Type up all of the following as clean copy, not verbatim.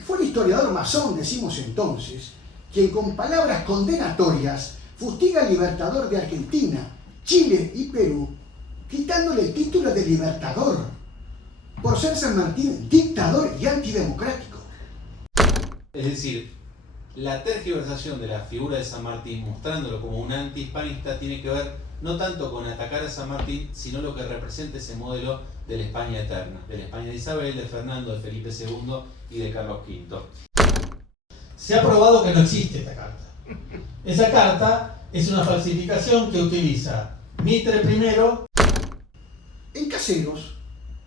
Fue el historiador masón, decimos entonces, quien con palabras condenatorias fustiga al libertador de Argentina, Chile y Perú, quitándole el título de libertador, por ser San Martín dictador y antidemocrático. Es decir, la tergiversación de la figura de San Martín, mostrándolo como un antihispanista, tiene que ver no tanto con atacar a San Martín, sino lo que representa ese modelo de la España eterna, de la España de Isabel, de Fernando, de Felipe II y de Carlos V. Se ha probado que no existe esta carta. Esa carta es una falsificación que utiliza Mitre I. En Caseros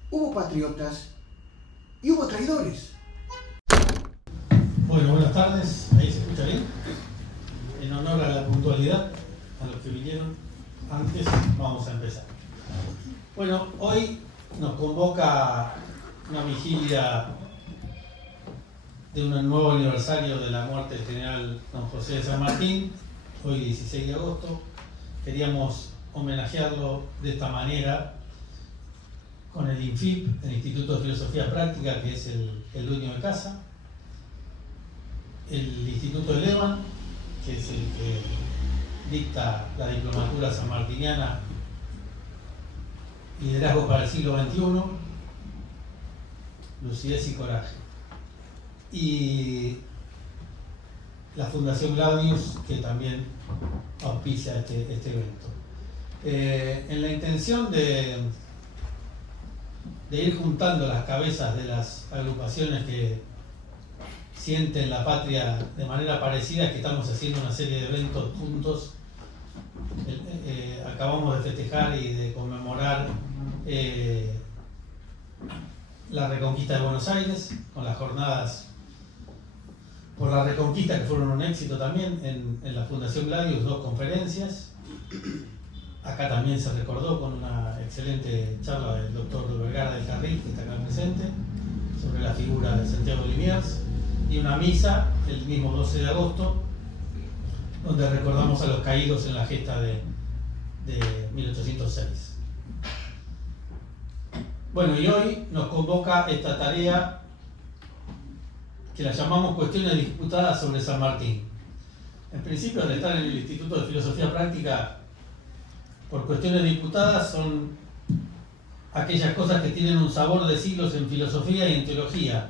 hubo patriotas y hubo traidores. Bueno, buenas tardes, ahí se escucha bien. En honor a la puntualidad, a los que vinieron antes, vamos a empezar. Bueno, hoy nos convoca una vigilia de un nuevo aniversario de la muerte del general don José de San Martín, hoy 16 de agosto. Queríamos homenajearlo de esta manera con el INFIP, el Instituto de Filosofía Práctica, que es el dueño de casa, el Instituto de Lehmann, que es el que dicta la diplomatura sanmartiniana, Liderazgo para el siglo XXI, Lucidez y Coraje, y la Fundación Gladius, que también auspicia este evento. En la intención de ir juntando las cabezas de las agrupaciones que sienten la patria de manera parecida, que estamos haciendo una serie de eventos juntos. Acabamos de festejar y de conmemorar la Reconquista de Buenos Aires, con las jornadas por la Reconquista, que fueron un éxito también en la Fundación Gladius, 2 conferencias. Acá también se recordó con una excelente charla del doctor Vergara del Carril, que está acá presente, sobre la figura de Santiago Liniers, y una misa el mismo 12 de agosto, donde recordamos a los caídos en la gesta de 1806. Bueno, y hoy nos convoca esta tarea que la llamamos Cuestiones disputadas sobre San Martín. En principio, al estar en el Instituto de Filosofía Práctica, por cuestiones disputadas son aquellas cosas que tienen un sabor de siglos en filosofía y en teología,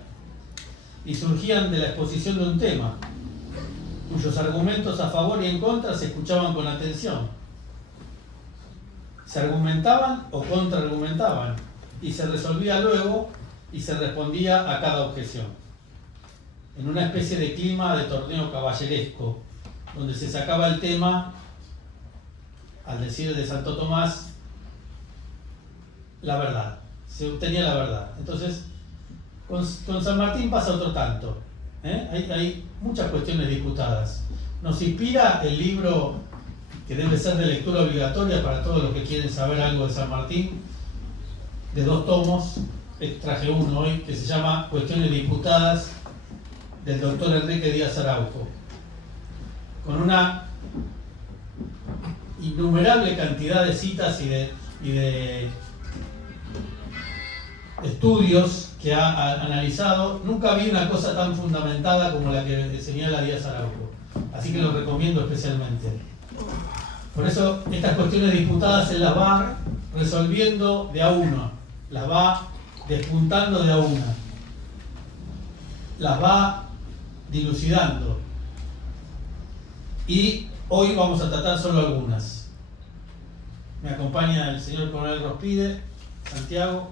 y surgían de la exposición de un tema, cuyos argumentos a favor y en contra se escuchaban con atención. Se argumentaban o contraargumentaban, y se resolvía luego y se respondía a cada objeción. En una especie de clima de torneo caballeresco, donde se sacaba el tema, al decir de Santo Tomás, la verdad, se obtenía la verdad. Entonces, con San Martín pasa otro tanto. Hay muchas cuestiones disputadas. Nos inspira el libro que debe ser de lectura obligatoria para todos los que quieren saber algo de San Martín, de 2 tomos, traje uno hoy, que se llama Cuestiones disputadas, del doctor Enrique Díaz Araujo, con una innumerable cantidad de citas y de estudios que ha analizado. Nunca vi una cosa tan fundamentada como la que señala Díaz Araujo, así que lo recomiendo especialmente. Por eso estas cuestiones disputadas se las va resolviendo de a uno, las va despuntando de a una, las va dilucidando, y hoy vamos a tratar solo algunas. Me acompaña el señor Coronel Rospide, Santiago,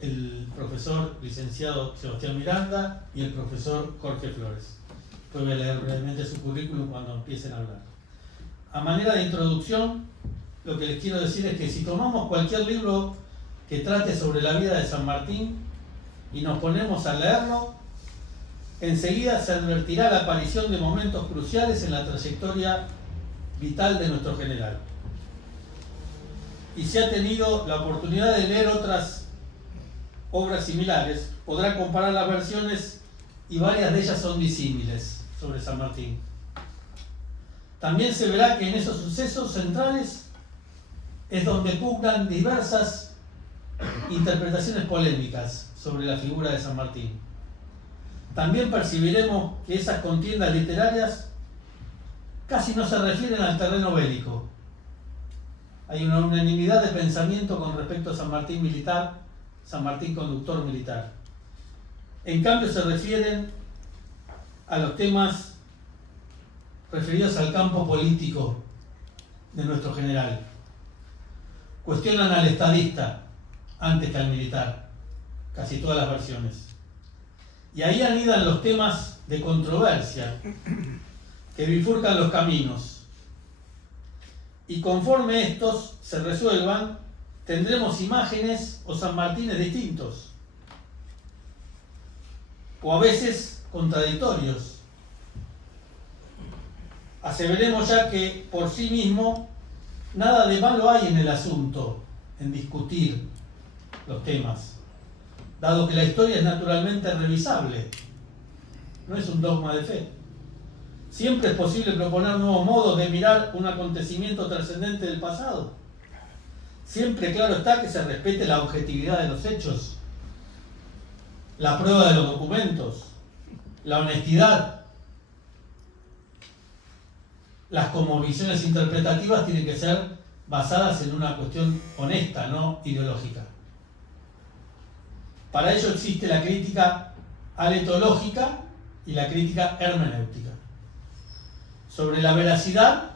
el profesor licenciado Sebastián Miranda y el profesor Jorge Flores. Después voy a leer brevemente su currículum cuando empiecen a hablar. A manera de introducción, lo que les quiero decir es que si tomamos cualquier libro que trate sobre la vida de San Martín y nos ponemos a leerlo, enseguida se advertirá la aparición de momentos cruciales en la trayectoria vital de nuestro general. Y si ha tenido la oportunidad de leer otras obras similares, podrá comparar las versiones, y varias de ellas son disímiles sobre San Martín. También se verá que en esos sucesos centrales es donde pugnan diversas interpretaciones polémicas sobre la figura de San Martín. también percibiremos que esas contiendas literarias casi no se refieren al terreno bélico. Hay una unanimidad de pensamiento con respecto a San Martín militar, San Martín conductor militar. En cambio se refieren a los temas referidos al campo político de nuestro general. Cuestionan al estadista antes que al militar, casi todas las versiones. Y ahí anidan los temas de controversia que bifurcan los caminos. Y conforme estos se resuelvan, tendremos imágenes o San Martines distintos, o a veces contradictorios. Aseveremos ya que por sí mismo nada de malo hay en el asunto, en discutir los temas, dado que la historia es naturalmente revisable, no es un dogma de fe. Siempre es posible proponer nuevos modos de mirar un acontecimiento trascendente del pasado. Siempre claro está que se respete la objetividad de los hechos, la prueba de los documentos, la honestidad. Las cosmovisiones interpretativas tienen que ser basadas en una cuestión honesta, no ideológica. Para ello existe la crítica aletológica y la crítica hermenéutica, sobre la veracidad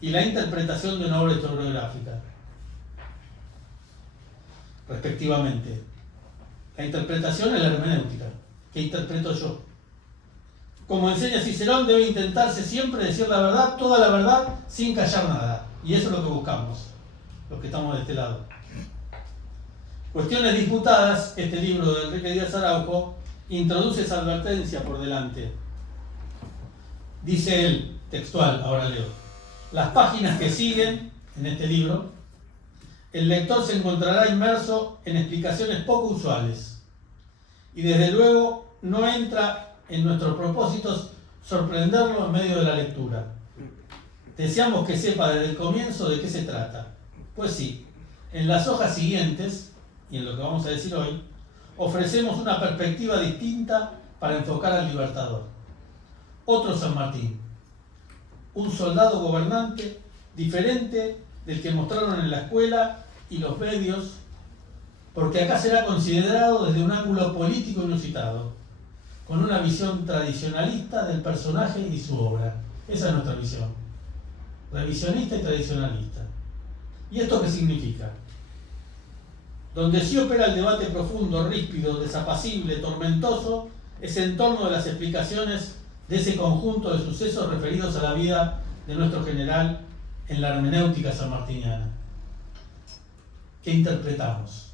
y la interpretación de una obra historiográfica, respectivamente. La interpretación es la hermenéutica. ¿Qué interpreto yo? Como enseña Cicerón, debe intentarse siempre decir la verdad, toda la verdad, sin callar nada. Y eso es lo que buscamos, los que estamos de este lado. Cuestiones disputadas, este libro de Enrique Díaz Araujo introduce esa advertencia por delante. Dice él, textual, ahora leo: las páginas que siguen en este libro, el lector se encontrará inmerso en explicaciones poco usuales. Y desde luego no entra en nuestros propósitos sorprenderlo en medio de la lectura. Deseamos que sepa desde el comienzo de qué se trata. Pues sí, en las hojas siguientes, y en lo que vamos a decir hoy, ofrecemos una perspectiva distinta para enfocar al Libertador. Otro San Martín, un soldado gobernante diferente del que mostraron en la escuela y los medios, porque acá será considerado desde un ángulo político inusitado, con una visión tradicionalista del personaje y su obra. Esa es nuestra visión, revisionista y tradicionalista. ¿Y esto qué significa? Donde sí opera el debate profundo, ríspido, desapacible, tormentoso, es en torno de las explicaciones de ese conjunto de sucesos referidos a la vida de nuestro general en la hermenéutica sanmartiniana. ¿Qué interpretamos?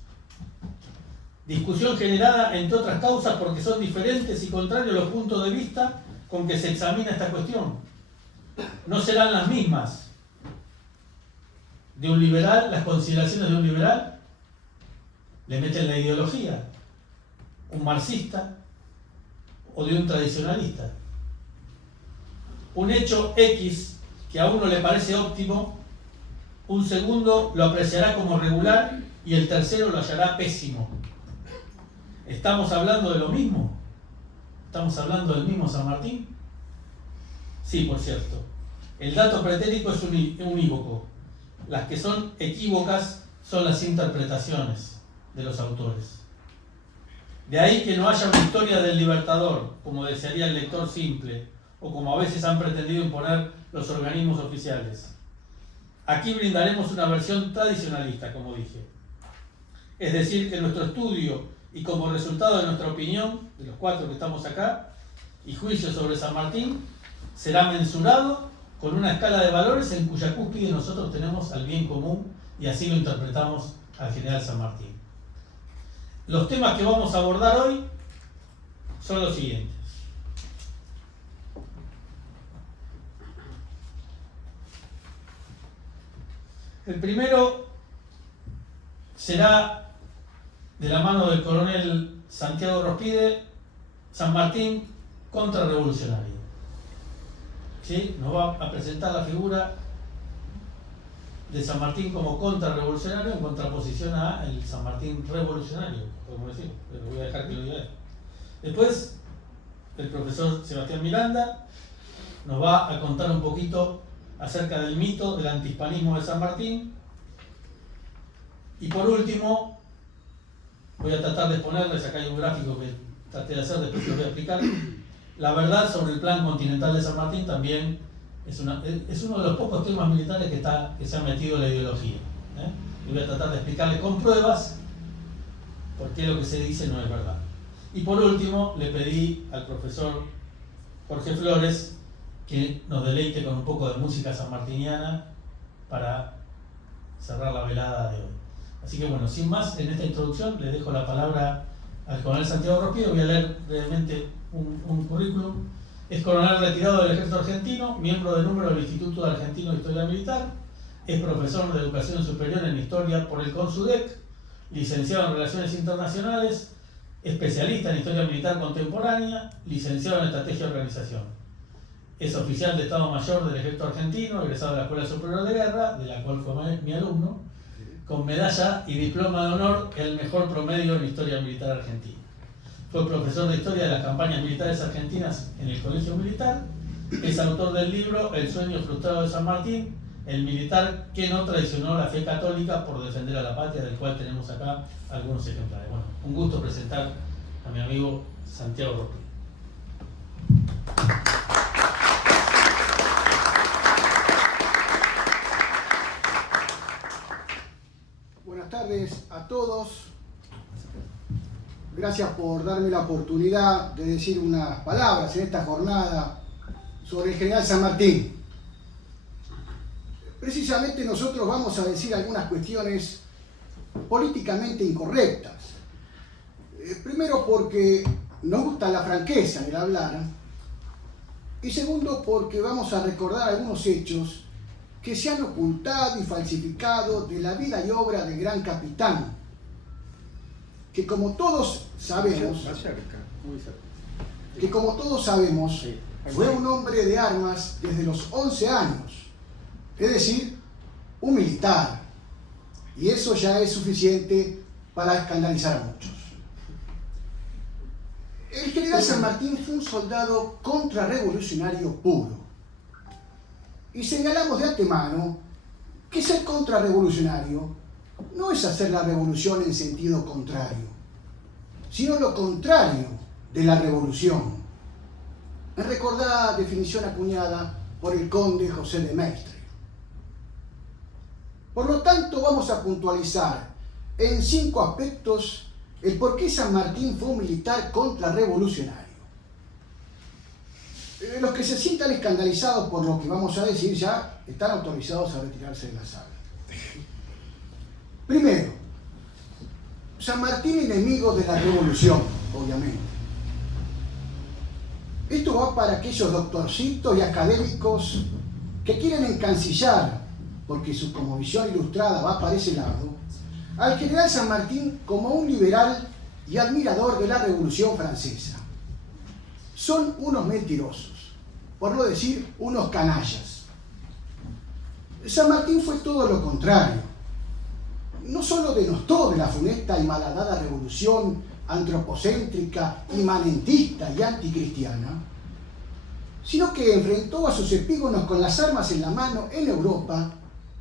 Discusión generada, entre otras causas, porque son diferentes y contrarios los puntos de vista con que se examina esta cuestión. No serán las mismas de un liberal, las consideraciones de un liberal le meten la ideología, un marxista o de un tradicionalista. Un hecho X que a uno le parece óptimo, un segundo lo apreciará como regular y el tercero lo hallará pésimo. ¿Estamos hablando de lo mismo? ¿Estamos hablando del mismo San Martín? Sí, por cierto. El dato pretérito es unívoco. Las que son equívocas son las interpretaciones de los autores. De ahí que no haya una historia del Libertador, como desearía el lector simple, o como a veces han pretendido imponer los organismos oficiales. Aquí brindaremos una versión tradicionalista, como dije. Es decir, que nuestro estudio y como resultado de nuestra opinión, de los cuatro que estamos acá, y juicio sobre San Martín, será mensurado con una escala de valores en cuya cúspide nosotros tenemos al bien común y así lo interpretamos al general San Martín. Los temas que vamos a abordar hoy son los siguientes. El primero será, de la mano del coronel Santiago Rospide, San Martín contrarrevolucionario. ¿Sí? Nos va a presentar la figura de San Martín como contrarrevolucionario en contraposición a el San Martín revolucionario, podemos decir, pero voy a dejar que lo diga él. Después el profesor Sebastián Miranda, nos va a contar un poquito acerca del mito del antihispanismo de San Martín. Y por último, voy a tratar de exponerles, acá hay un gráfico que traté de hacer, después lo voy a explicar. La verdad sobre el plan continental de San Martín también es uno de los pocos temas militares que se ha metido en la ideología. Y voy a tratar de explicarles con pruebas por qué lo que se dice no es verdad. Y por último, le pedí al profesor Jorge Flores que nos deleite con un poco de música sanmartiniana para cerrar la velada de hoy. Así que bueno, sin más, en esta introducción le dejo la palabra al coronel Santiago Rospide. Voy a leer brevemente un currículum. Es coronel retirado del Ejército Argentino, miembro de número del Instituto Argentino de Historia Militar, es profesor de Educación Superior en Historia por el CONSUDEC, licenciado en Relaciones Internacionales, especialista en Historia Militar Contemporánea, licenciado en Estrategia de Organización. Es oficial de Estado Mayor del Ejército Argentino, egresado de la Escuela Superior de Guerra, de la cual fue mi alumno, con medalla y diploma de honor, el mejor promedio en Historia Militar Argentina. Fue profesor de Historia de las Campañas Militares Argentinas en el Colegio Militar. Es autor del libro El sueño frustrado de San Martín, el militar que no traicionó la fe católica por defender a la patria, del cual tenemos acá algunos ejemplares. Bueno, un gusto presentar a mi amigo Santiago Rospide. Buenas tardes a todos. Gracias por darme la oportunidad de decir unas palabras en esta jornada sobre el general San Martín. Precisamente nosotros vamos a decir algunas cuestiones políticamente incorrectas. Primero porque nos gusta la franqueza en el hablar, y segundo porque vamos a recordar algunos hechos que se han ocultado y falsificado de la vida y obra del gran capitán, que como todos sabemos, fue un hombre de armas desde los 11 años, es decir, un militar, y eso ya es suficiente para escandalizar a muchos. El general San Martín fue un soldado contrarrevolucionario puro, y señalamos de antemano que ser contrarrevolucionario no es hacer la revolución en sentido contrario, sino lo contrario de la revolución. En recordada definición acuñada por el conde José de Maistre. Por lo tanto, vamos a puntualizar en 5 aspectos el por qué San Martín fue un militar contrarrevolucionario. Los que se sientan escandalizados por lo que vamos a decir ya están autorizados a retirarse de la sala. Primero, San Martín enemigo de la revolución, obviamente. Esto va para aquellos doctorcitos y académicos que quieren encancillar, porque su cosmovisión ilustrada va para ese lado, al general San Martín como un liberal y admirador de la Revolución Francesa. Son unos mentirosos, por no decir unos canallas. San Martín fue todo lo contrario. No solo denostó de la funesta y malhadada revolución antropocéntrica, imanentista y anticristiana, sino que enfrentó a sus epígonos con las armas en la mano en Europa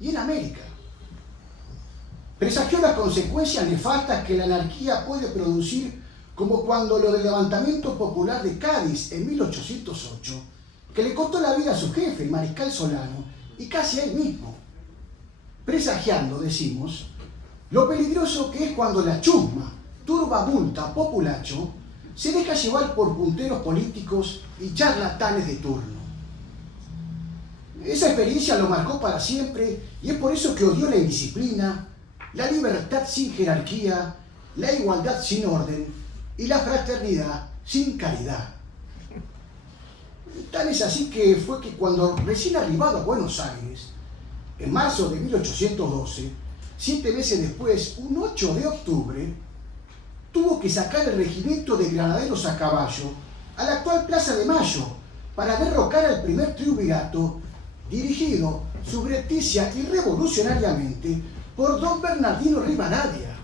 y en América. Presagió las consecuencias nefastas que la anarquía puede producir, como cuando lo del levantamiento popular de Cádiz en 1808, que le costó la vida a su jefe, el mariscal Solano, y casi a él mismo. Presagiando, decimos, lo peligroso que es cuando la chusma, turba bulta, populacho, se deja llevar por punteros políticos y charlatanes de turno. Esa experiencia lo marcó para siempre y es por eso que odió la indisciplina, la libertad sin jerarquía, la igualdad sin orden y la fraternidad sin caridad. Tal es así que fue que cuando recién arribado a Buenos Aires, en marzo de 1812, 7 meses después, un 8 de octubre, tuvo que sacar el regimiento de granaderos a caballo a la actual Plaza de Mayo para derrocar al primer triunvirato dirigido subrepticia y revolucionariamente por don Bernardino Rivadavia.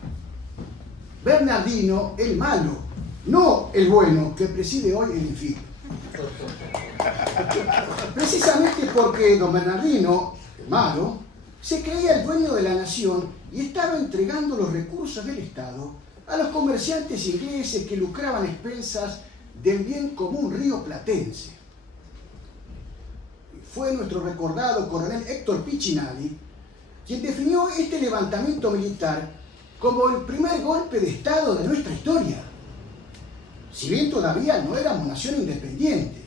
Bernardino el malo, no el bueno que preside hoy el INFIP. Precisamente porque don Bernardino, el malo, se creía el dueño de la nación y estaba entregando los recursos del Estado a los comerciantes ingleses que lucraban a expensas del bien común rioplatense. Fue nuestro recordado coronel Héctor Piccinali quien definió este levantamiento militar como el primer golpe de Estado de nuestra historia, si bien todavía no éramos nación independiente.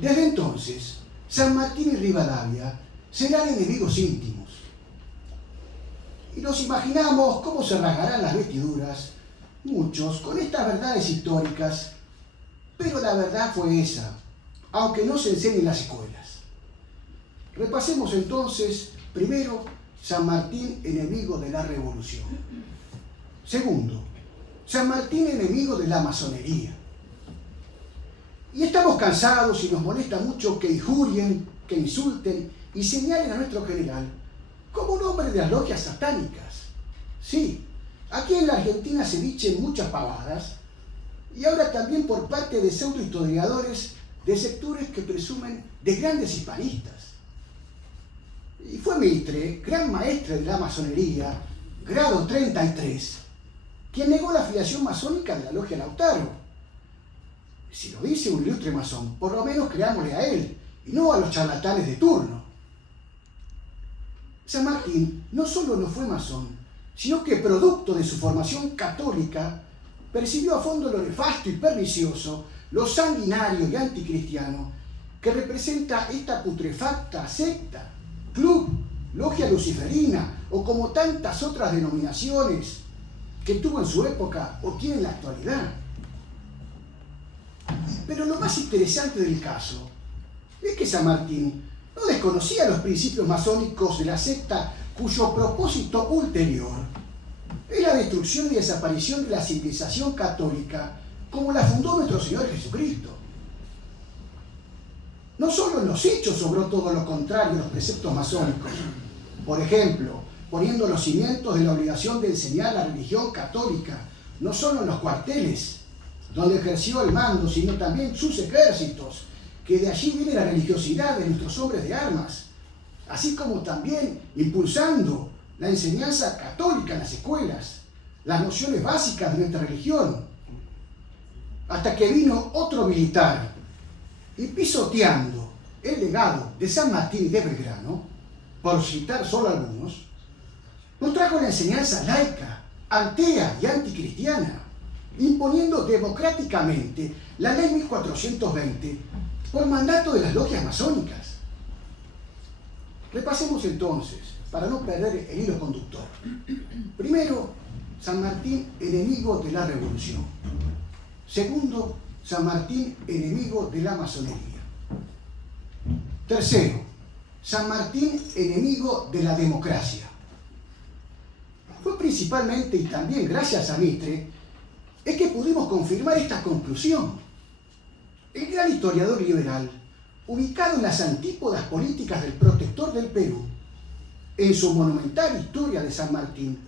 Desde entonces, San Martín y Rivadavia serán enemigos íntimos. Y nos imaginamos cómo se rasgarán las vestiduras, muchos, con estas verdades históricas, pero la verdad fue esa, aunque no se enseñe en las escuelas. Repasemos entonces, primero, San Martín, enemigo de la revolución. Segundo, San Martín, enemigo de la masonería. Y estamos cansados y nos molesta mucho que injurien, que insulten y señalen a nuestro general como un hombre de las logias satánicas. Sí, aquí en la Argentina se dicen muchas pavadas y ahora también por parte de pseudohistoriadores de sectores que presumen de grandes hispanistas. Y fue Mitre, gran maestre de la masonería, grado 33, quien negó la afiliación masónica de la logia Lautaro. Si lo dice un ilustre masón, por lo menos creámosle a él, y no a los charlatanes de turno. San Martín no solo no fue masón, sino que producto de su formación católica, percibió a fondo lo nefasto y pernicioso, lo sanguinario y anticristiano, que representa esta putrefacta secta, club, logia luciferina o como tantas otras denominaciones que tuvo en su época o tiene en la actualidad. Pero lo más interesante del caso es que San Martín no desconocía los principios masónicos de la secta cuyo propósito ulterior es la destrucción y desaparición de la civilización católica como la fundó nuestro Señor Jesucristo. No solo en los hechos sobró todo lo contrario a los preceptos masónicos. Por ejemplo, poniendo los cimientos de la obligación de enseñar la religión católica, no solo en los cuarteles, donde ejerció el mando, sino también sus ejércitos, que de allí viene la religiosidad de nuestros hombres de armas, así como también impulsando la enseñanza católica en las escuelas, las nociones básicas de nuestra religión, hasta que vino otro militar y pisoteando el legado de San Martín y de Belgrano, por citar solo algunos, nos trajo la enseñanza laica, atea y anticristiana, imponiendo democráticamente la ley 1420 por mandato de las logias masónicas. Repasemos entonces, para no perder el hilo conductor. Primero, San Martín, enemigo de la revolución. Segundo, San Martín, enemigo de la masonería. Tercero, San Martín, enemigo de la democracia. Fue principalmente y también gracias a Mitre es que pudimos confirmar esta conclusión. El gran historiador liberal, ubicado en las antípodas políticas del protector del Perú, en su monumental Historia de San Martín,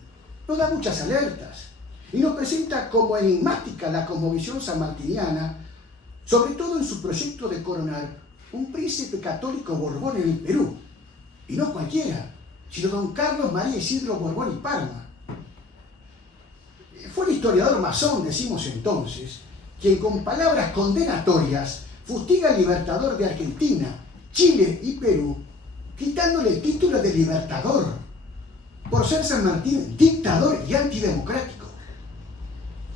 nos da muchas alertas y nos presenta como enigmática la cosmovisión sanmartiniana, sobre todo en su proyecto de coronar un príncipe católico Borbón en el Perú, y no cualquiera, sino don Carlos María Isidro Borbón y Parma. Fue el historiador masón, decimos entonces, quien con palabras condenatorias fustiga al libertador de Argentina, Chile y Perú, quitándole el título de libertador, por ser San Martín dictador y antidemocrático.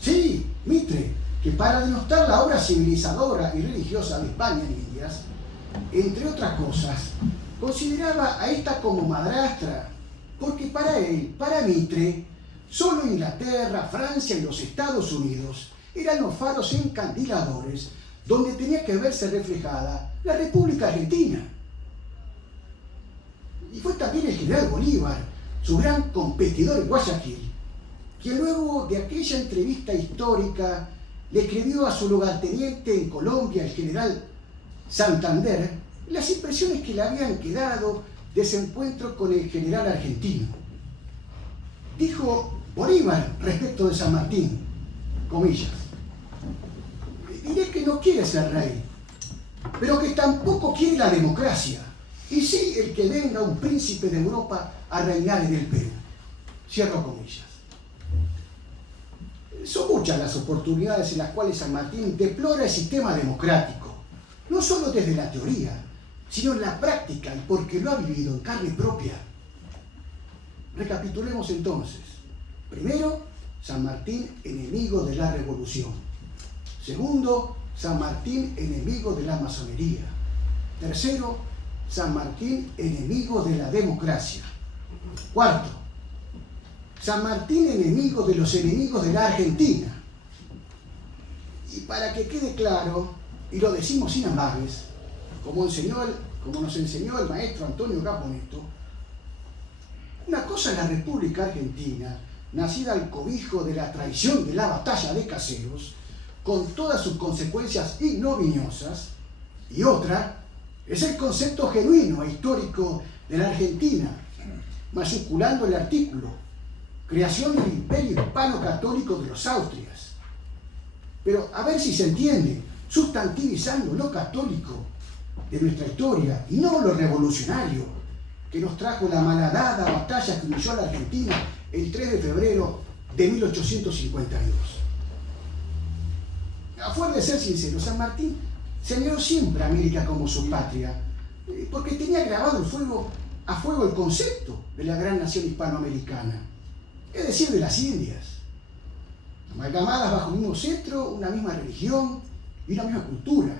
Sí, Mitre, que para denostar la obra civilizadora y religiosa de España en Indias, entre otras cosas, consideraba a esta como madrastra, porque para él, para Mitre, solo Inglaterra, Francia y los Estados Unidos eran los faros encandiladores donde tenía que verse reflejada la República Argentina. Y fue también el general Bolívar, su gran competidor en Guayaquil, quien luego de aquella entrevista histórica le escribió a su lugarteniente en Colombia, el general Santander, las impresiones que le habían quedado de ese encuentro con el general argentino. Dijo Bolívar respecto de San Martín, comillas. Diré que no quiere ser rey, pero que tampoco quiere la democracia, y sí el que venga un príncipe de Europa a reinar en el Perú. Cierro comillas. Son muchas las oportunidades en las cuales San Martín deplora el sistema democrático, no solo desde la teoría, sino en la práctica y porque lo ha vivido en carne propia. Recapitulemos entonces. Primero, San Martín, enemigo de la revolución. Segundo, San Martín, enemigo de la masonería. Tercero, San Martín, enemigo de la democracia. Cuarto, San Martín, enemigo de los enemigos de la Argentina. Y para que quede claro, y lo decimos sin amagues, como nos enseñó el maestro Antonio Caponeto, una cosa es la República Argentina, nacida al cobijo de la traición de la batalla de Caseros, con todas sus consecuencias ignominiosas, y otra es el concepto genuino e histórico de la Argentina, mayúsculando el artículo, creación del Imperio Hispano-Católico de los Austrias. Pero a ver si se entiende, sustantivizando lo católico de nuestra historia y no lo revolucionario que nos trajo la malhadada batalla que humilló a la Argentina el 3 de febrero de 1852. A fuerza de ser sincero, San Martín señaló siempre a América como su patria, porque tenía grabado a fuego el concepto de la gran nación hispanoamericana, es decir, de las Indias, amalgamadas bajo un mismo cetro, una misma religión y una misma cultura.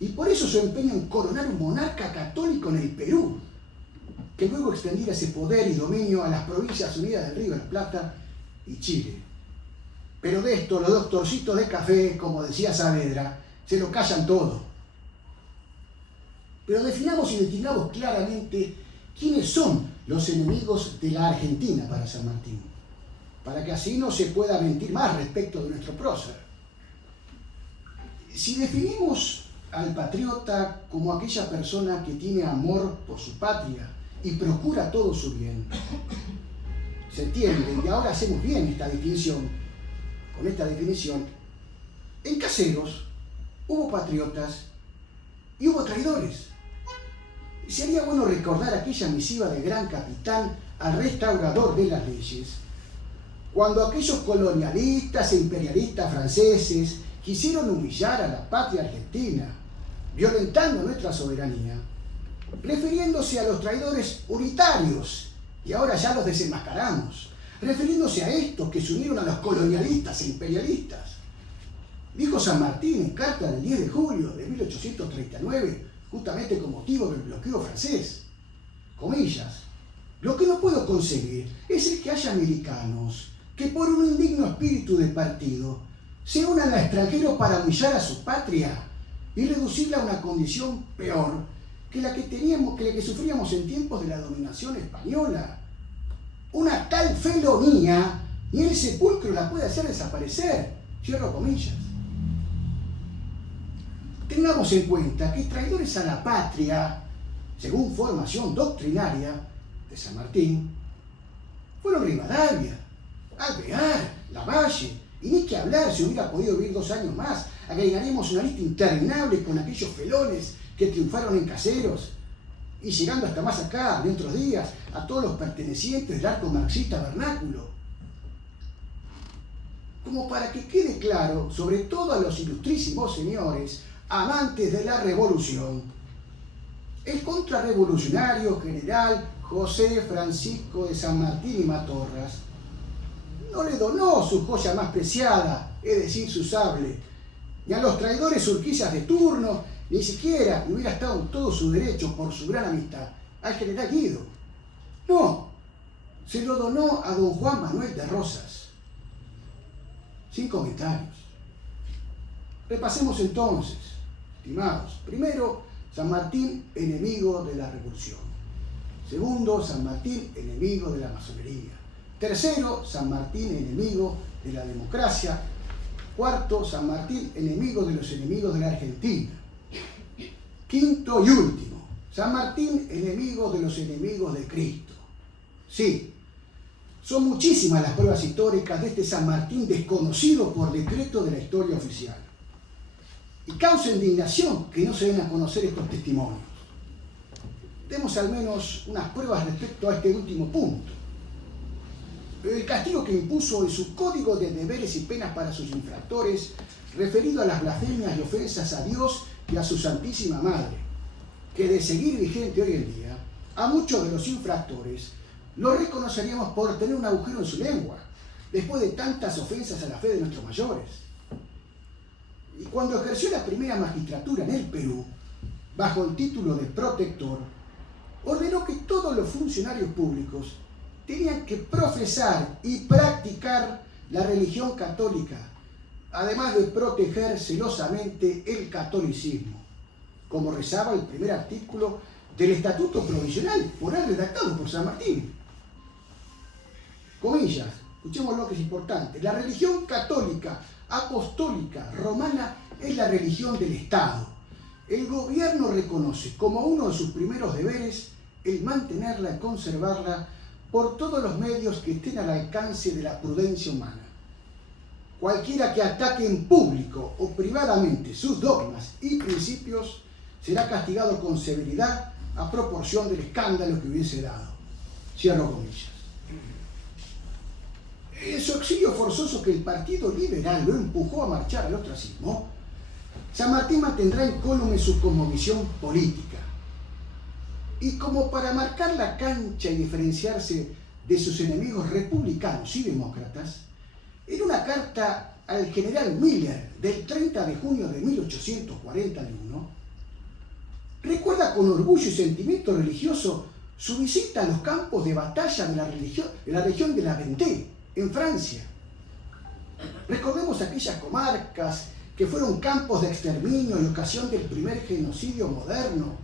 Y por eso su empeño en coronar un monarca católico en el Perú, que luego extendiera ese poder y dominio a las provincias unidas del Río de la Plata y Chile. Pero de esto los doctorcitos de café, como decía Saavedra, se lo callan todo. Pero definamos y distingamos claramente quiénes son los enemigos de la Argentina para San Martín, para que así no se pueda mentir más respecto de nuestro prócer. Si definimos al patriota como aquella persona que tiene amor por su patria y procura todo su bien, se entiende, y ahora hacemos bien esta distinción, con esta definición, en Caseros hubo patriotas y hubo traidores. Y sería bueno recordar aquella misiva del gran capitán al restaurador de las leyes, cuando aquellos colonialistas e imperialistas franceses quisieron humillar a la patria argentina, violentando nuestra soberanía, refiriéndose a los traidores unitarios, y ahora ya los desenmascaramos, refiriéndose a estos que se unieron a los colonialistas e imperialistas. Dijo San Martín en carta del 10 de julio de 1839, justamente con motivo del bloqueo francés, comillas, lo que no puedo concebir es el que haya americanos que por un indigno espíritu de partido se unan al extranjero para humillar a su patria y reducirla a una condición peor que la que sufríamos en tiempos de la dominación española. Una tal felonía ni el sepulcro la puede hacer desaparecer. Cierro comillas. Tengamos en cuenta que traidores a la patria, según formación doctrinaria de San Martín, fueron Rivadavia, Alvear, Lavalle, y ni que hablar si hubiera podido vivir 2 años más. Agregaremos una lista interminable con aquellos felones que triunfaron en Caseros, y llegando hasta más acá, de otros días, a todos los pertenecientes del arco marxista vernáculo. Como para que quede claro, sobre todo a los ilustrísimos señores, amantes de la revolución, el contrarrevolucionario general José Francisco de San Martín y Matorras no le donó su joya más preciada, es decir, su sable, ni a los traidores urquizas de turno, ni siquiera hubiera estado en todo su derecho por su gran amistad al general Guido. No, se lo donó a don Juan Manuel de Rosas. Sin comentarios. Repasemos entonces, estimados. Primero, San Martín, enemigo de la revolución. Segundo, San Martín, enemigo de la masonería. Tercero, San Martín, enemigo de la democracia. Cuarto, San Martín, enemigo de los enemigos de la Argentina. Quinto y último, San Martín, enemigo de los enemigos de Cristo. Sí, Son muchísimas las pruebas históricas de este San Martín desconocido por decreto de la historia oficial. Y causa indignación que no se den a conocer estos testimonios. Demos al menos unas pruebas respecto a este último punto. El castigo que impuso en su código de deberes y penas para sus infractores, referido a las blasfemias y ofensas a Dios y a su Santísima Madre, que de seguir vigente hoy en día, a muchos de los infractores lo reconoceríamos por tener un agujero en su lengua, después de tantas ofensas a la fe de nuestros mayores. Y cuando ejerció la primera magistratura en el Perú, bajo el título de protector, ordenó que todos los funcionarios públicos tenían que profesar y practicar la religión católica, además de proteger celosamente el catolicismo, como rezaba el primer artículo del Estatuto Provisional, por él redactado por San Martín. Comillas, escuchemos lo que es importante: la religión católica, apostólica, romana es la religión del Estado. El gobierno reconoce como uno de sus primeros deberes el mantenerla y conservarla por todos los medios que estén al alcance de la prudencia humana. Cualquiera que ataque en público o privadamente sus dogmas y principios será castigado con severidad a proporción del escándalo que hubiese dado. Cierro comillas. En su exilio forzoso que el Partido Liberal lo empujó a marchar al ostracismo, San Martín mantendrá incólume su cosmovisión política. Y como para marcar la cancha y diferenciarse de sus enemigos republicanos y demócratas, en una carta al general Miller del 30 de junio de 1841, recuerda con orgullo y sentimiento religioso su visita a los campos de batalla de la región de la Vendée, en Francia. Recordemos aquellas comarcas que fueron campos de exterminio y ocasión del primer genocidio moderno,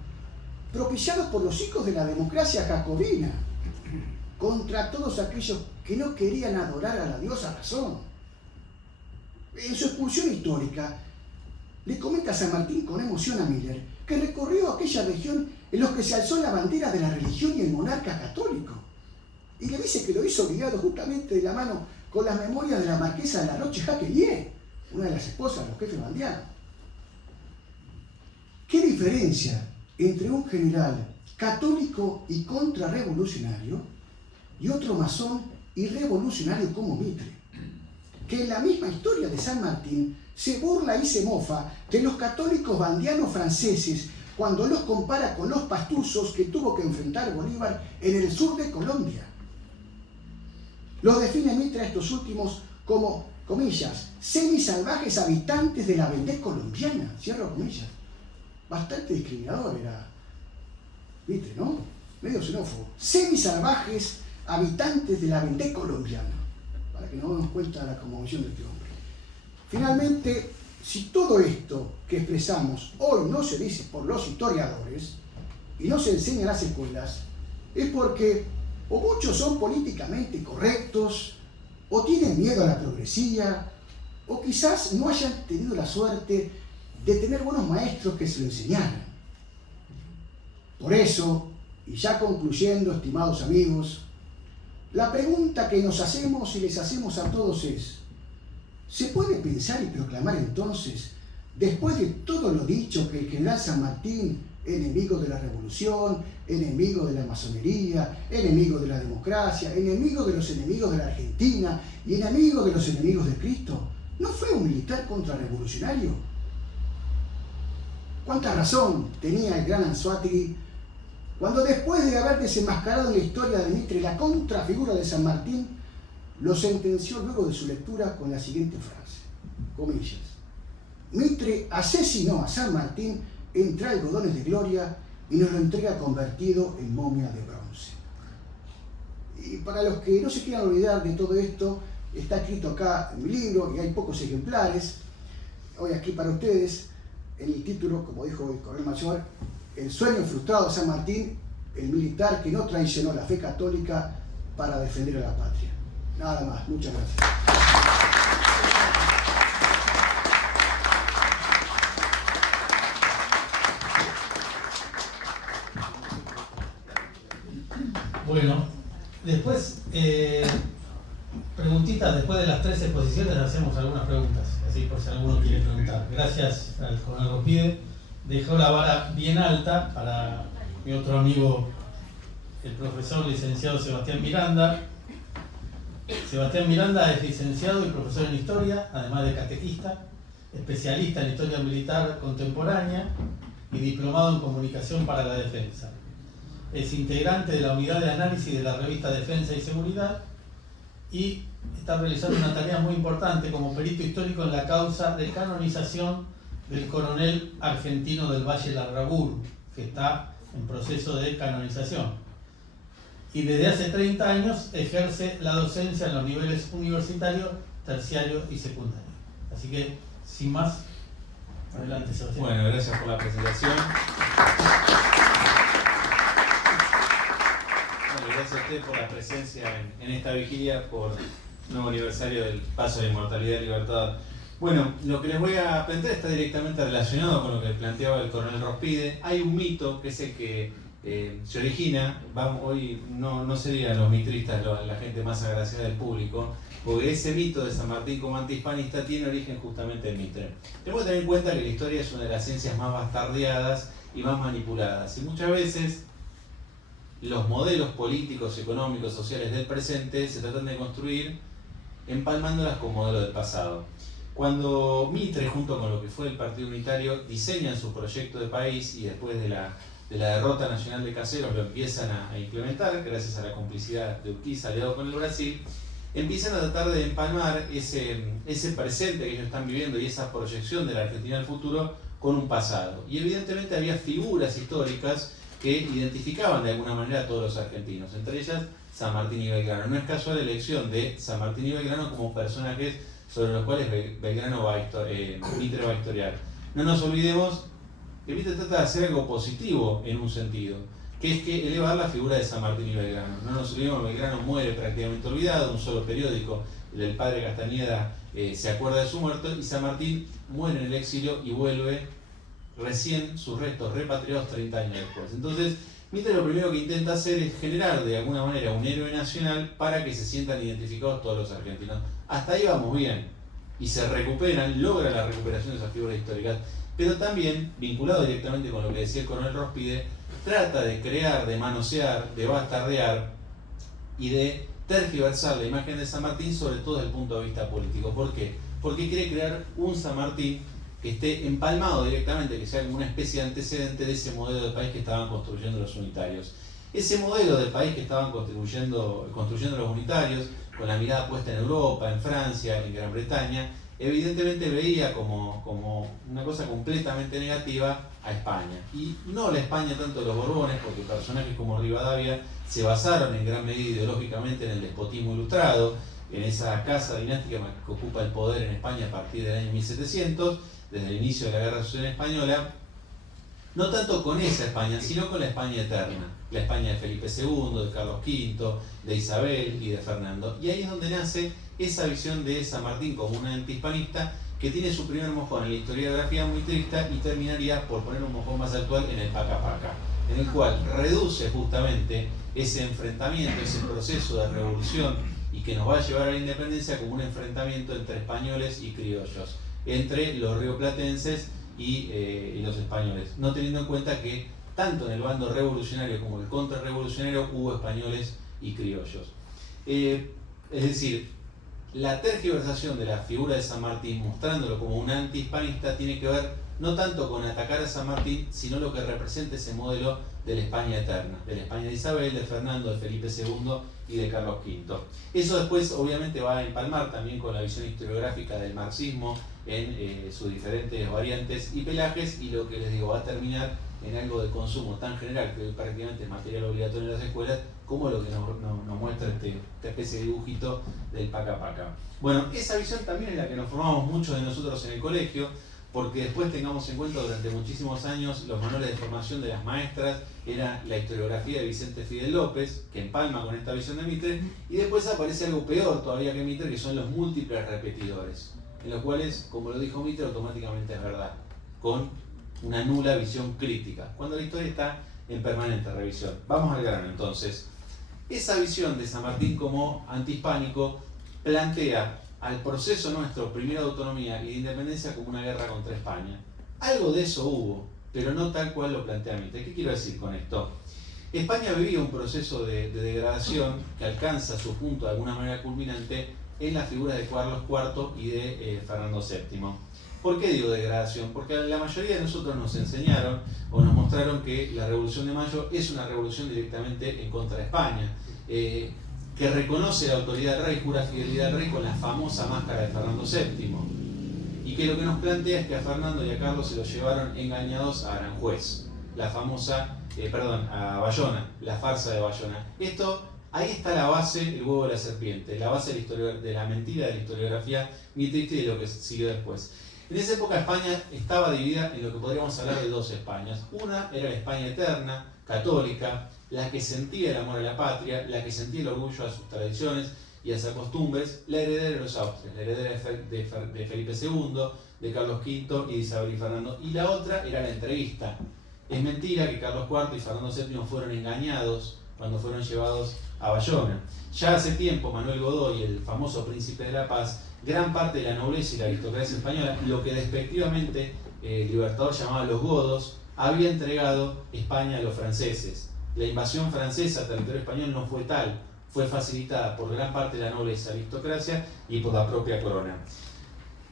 propiciado por los hijos de la democracia jacobina, contra todos aquellos que no querían adorar a la diosa razón. En su expulsión histórica, le comenta a San Martín con emoción a Miller que recorrió aquella región en la que se alzó la bandera de la religión y el monarca católico, y le dice que lo hizo obligado justamente de la mano con las memorias de la marquesa de la Roche-Jacquelier, una de las esposas de los jefes bandianos. ¿Qué diferencia entre un general católico y contrarrevolucionario y otro masón y revolucionario como Mitre, que en la misma historia de San Martín se burla y se mofa de los católicos bandianos franceses cuando los compara con los pastusos que tuvo que enfrentar Bolívar en el sur de Colombia? Los define Mitre a estos últimos como, comillas, semisalvajes habitantes de la Vendée colombiana, cierro comillas. Bastante discriminador era Mitre, ¿no? Medio xenófobo. Semisalvajes habitantes de la Vendée colombiana, para que nos demos cuenta de la conmoción de este hombre. Finalmente, si todo esto que expresamos hoy no se dice por los historiadores y no se enseña en las escuelas, es porque o muchos son políticamente correctos, o tienen miedo a la progresía, o quizás no hayan tenido la suerte de tener buenos maestros que se lo enseñaran. Por eso, y ya concluyendo, estimados amigos, la pregunta que nos hacemos y les hacemos a todos es: ¿se puede pensar y proclamar entonces, después de todo lo dicho, que el general San Martín, enemigo de la revolución, enemigo de la masonería, enemigo de la democracia, enemigo de los enemigos de la Argentina y enemigo de los enemigos de Cristo, no fue un militar contrarrevolucionario? ¿Cuánta razón tenía el gran Anzoátegui cuando, después de haber desenmascarado en la historia de Mitre la contrafigura de San Martín, lo sentenció luego de su lectura con la siguiente frase, comillas: Mitre asesinó a San Martín entre algodones de gloria y nos lo entrega convertido en momia de bronce. Y para los que no se quieran olvidar de todo esto, está escrito acá en mi libro, y hay pocos ejemplares, hoy aquí para ustedes, en el título, como dijo el coronel mayor, El sueño frustrado de San Martín, el militar que no traicionó la fe católica para defender a la patria. Nada más, muchas gracias. Bueno, después Preguntitas, después de las 3 exposiciones hacemos algunas preguntas, así por si alguno quiere preguntar. Gracias al coronel Rospide, dejó la vara bien alta para mi otro amigo, el profesor licenciado Sebastián Miranda. Sebastián Miranda es licenciado y profesor en Historia, además de catequista, especialista en Historia Militar Contemporánea y diplomado en Comunicación para la Defensa. Es integrante de la Unidad de Análisis de la revista Defensa y Seguridad y está realizando una tarea muy importante como perito histórico en la causa de canonización del coronel argentino del Valle Larraburu, que está en proceso de canonización. Y desde hace 30 años ejerce la docencia en los niveles universitario, terciario y secundario. Así que, sin más, adelante, Sebastián. Bueno, gracias por la presentación. Bueno, gracias a usted por la presencia en esta vigilia por el nuevo aniversario del paso de la inmortalidad y libertad. Bueno, lo que les voy a plantear está directamente relacionado con lo que planteaba el coronel Rospide. Hay un mito que es el que se origina, hoy no serían los mitristas la gente más agraciada del público, porque ese mito de San Martín como antihispanista tiene origen justamente en Mitre. Tenemos que tener en cuenta que la historia es una de las ciencias más bastardeadas y más manipuladas, y muchas veces los modelos políticos, económicos, sociales del presente se tratan de construir empalmándolas con modelos del pasado. Cuando Mitre, junto con lo que fue el Partido Unitario, diseñan su proyecto de país y después de la derrota nacional de Caseros lo empiezan a implementar, gracias a la complicidad de Urquiza aliado con el Brasil, empiezan a tratar de empalmar ese presente que ellos están viviendo y esa proyección de la Argentina al futuro con un pasado. Y evidentemente había figuras históricas que identificaban de alguna manera a todos los argentinos, entre ellas San Martín y Belgrano. No es casual la elección de San Martín y Belgrano como personajes sobre los cuales Mitre va a historiar. No nos olvidemos que Mitre trata de hacer algo positivo en un sentido, que es que elevar la figura de San Martín y Belgrano. No nos olvidemos que Belgrano muere prácticamente olvidado, un solo periódico, el del padre Castañeda, se acuerda de su muerto, y San Martín muere en el exilio y vuelve recién sus restos repatriados 30 años después. Entonces, Mitre lo primero que intenta hacer es generar de alguna manera un héroe nacional para que se sientan identificados todos los argentinos. Hasta ahí vamos bien, y se recuperan, logra la recuperación de esas figuras históricas, pero también, vinculado directamente con lo que decía el coronel Rospide, trata de crear, de manosear, de bastardear y de tergiversar la imagen de San Martín, sobre todo desde el punto de vista político. ¿Por qué? Porque quiere crear un San Martín que esté empalmado directamente, que sea como una especie de antecedente de ese modelo de país que estaban construyendo los unitarios. Ese modelo de país que estaban construyendo los unitarios, con la mirada puesta en Europa, en Francia, en Gran Bretaña, evidentemente veía como una cosa completamente negativa a España. Y no la España tanto de los Borbones, porque personajes como Rivadavia se basaron en gran medida ideológicamente en el despotismo ilustrado, en esa casa dinástica que ocupa el poder en España a partir del año 1700, desde el inicio de la Guerra Civil Española, no tanto con esa España, sino con la España eterna, la España de Felipe II, de Carlos V, de Isabel y de Fernando. Y ahí es donde nace esa visión de San Martín como un antihispanista que tiene su primer mojón en la historiografía muy triste y terminaría por poner un mojón más actual en el Paca Paca, en el cual reduce justamente ese enfrentamiento, ese proceso de revolución y que nos va a llevar a la independencia como un enfrentamiento entre españoles y criollos, entre los rioplatenses y los españoles, no teniendo en cuenta que tanto en el bando revolucionario como en el contrarrevolucionario hubo españoles y criollos. Es decir, la tergiversación de la figura de San Martín, mostrándolo como un antihispanista, tiene que ver no tanto con atacar a San Martín, sino lo que representa ese modelo de la España eterna, de la España de Isabel, de Fernando, de Felipe II y de Carlos V. Eso después obviamente va a empalmar también con la visión historiográfica del marxismo en sus diferentes variantes y pelajes, y lo que les digo, va a terminar en algo de consumo tan general que prácticamente es material obligatorio en las escuelas, como lo que nos muestra esta especie de dibujito del Paca Paca. Bueno, esa visión también es la que nos formamos muchos de nosotros en el colegio, porque después tengamos en cuenta durante muchísimos años los manuales de formación de las maestras, era la historiografía de Vicente Fidel López, que empalma con esta visión de Mitre, y después aparece algo peor todavía que Mitre, que son los múltiples repetidores, en los cuales, como lo dijo Mitre, automáticamente es verdad, con una nula visión crítica, cuando la historia está en permanente revisión. Vamos al grano entonces. Esa visión de San Martín como antihispánico plantea al proceso nuestro, primero de autonomía y de independencia, como una guerra contra España. Algo de eso hubo, pero no tal cual lo plantea Mitre. ¿Qué quiero decir con esto? España vivía un proceso de degradación que alcanza su punto de alguna manera culminante en la figura de Carlos IV y de Fernando VII. ¿Por qué digo degradación? Porque la mayoría de nosotros nos enseñaron o nos mostraron que la Revolución de Mayo es una revolución directamente en contra de España, que reconoce la autoridad del rey, jura fidelidad al rey con la famosa máscara de Fernando VII, y que lo que nos plantea es que a Fernando y a Carlos se los llevaron engañados a Aranjuez, la famosa, a Bayona, la farsa de Bayona. Ahí está la base, el huevo de la serpiente, la base de la mentira de la historiografía mitrista y de lo que siguió después. En esa época España estaba dividida en lo que podríamos hablar de dos Españas. Una era la España eterna, católica, la que sentía el amor a la patria, la que sentía el orgullo a sus tradiciones y a sus costumbres, la heredera de los Austrias, la heredera de Felipe II, de Carlos V y de Isabel y Fernando. Y la otra era la entrevista. Es mentira que Carlos IV y Fernando VII fueron engañados cuando fueron llevados a Bayona. Ya hace tiempo Manuel Godoy, el famoso príncipe de la paz, gran parte de la nobleza y la aristocracia española, lo que despectivamente el Libertador llamaba los godos, había entregado España a los franceses. La invasión francesa al territorio español no fue tal, fue facilitada por gran parte de la nobleza, aristocracia y por la propia corona.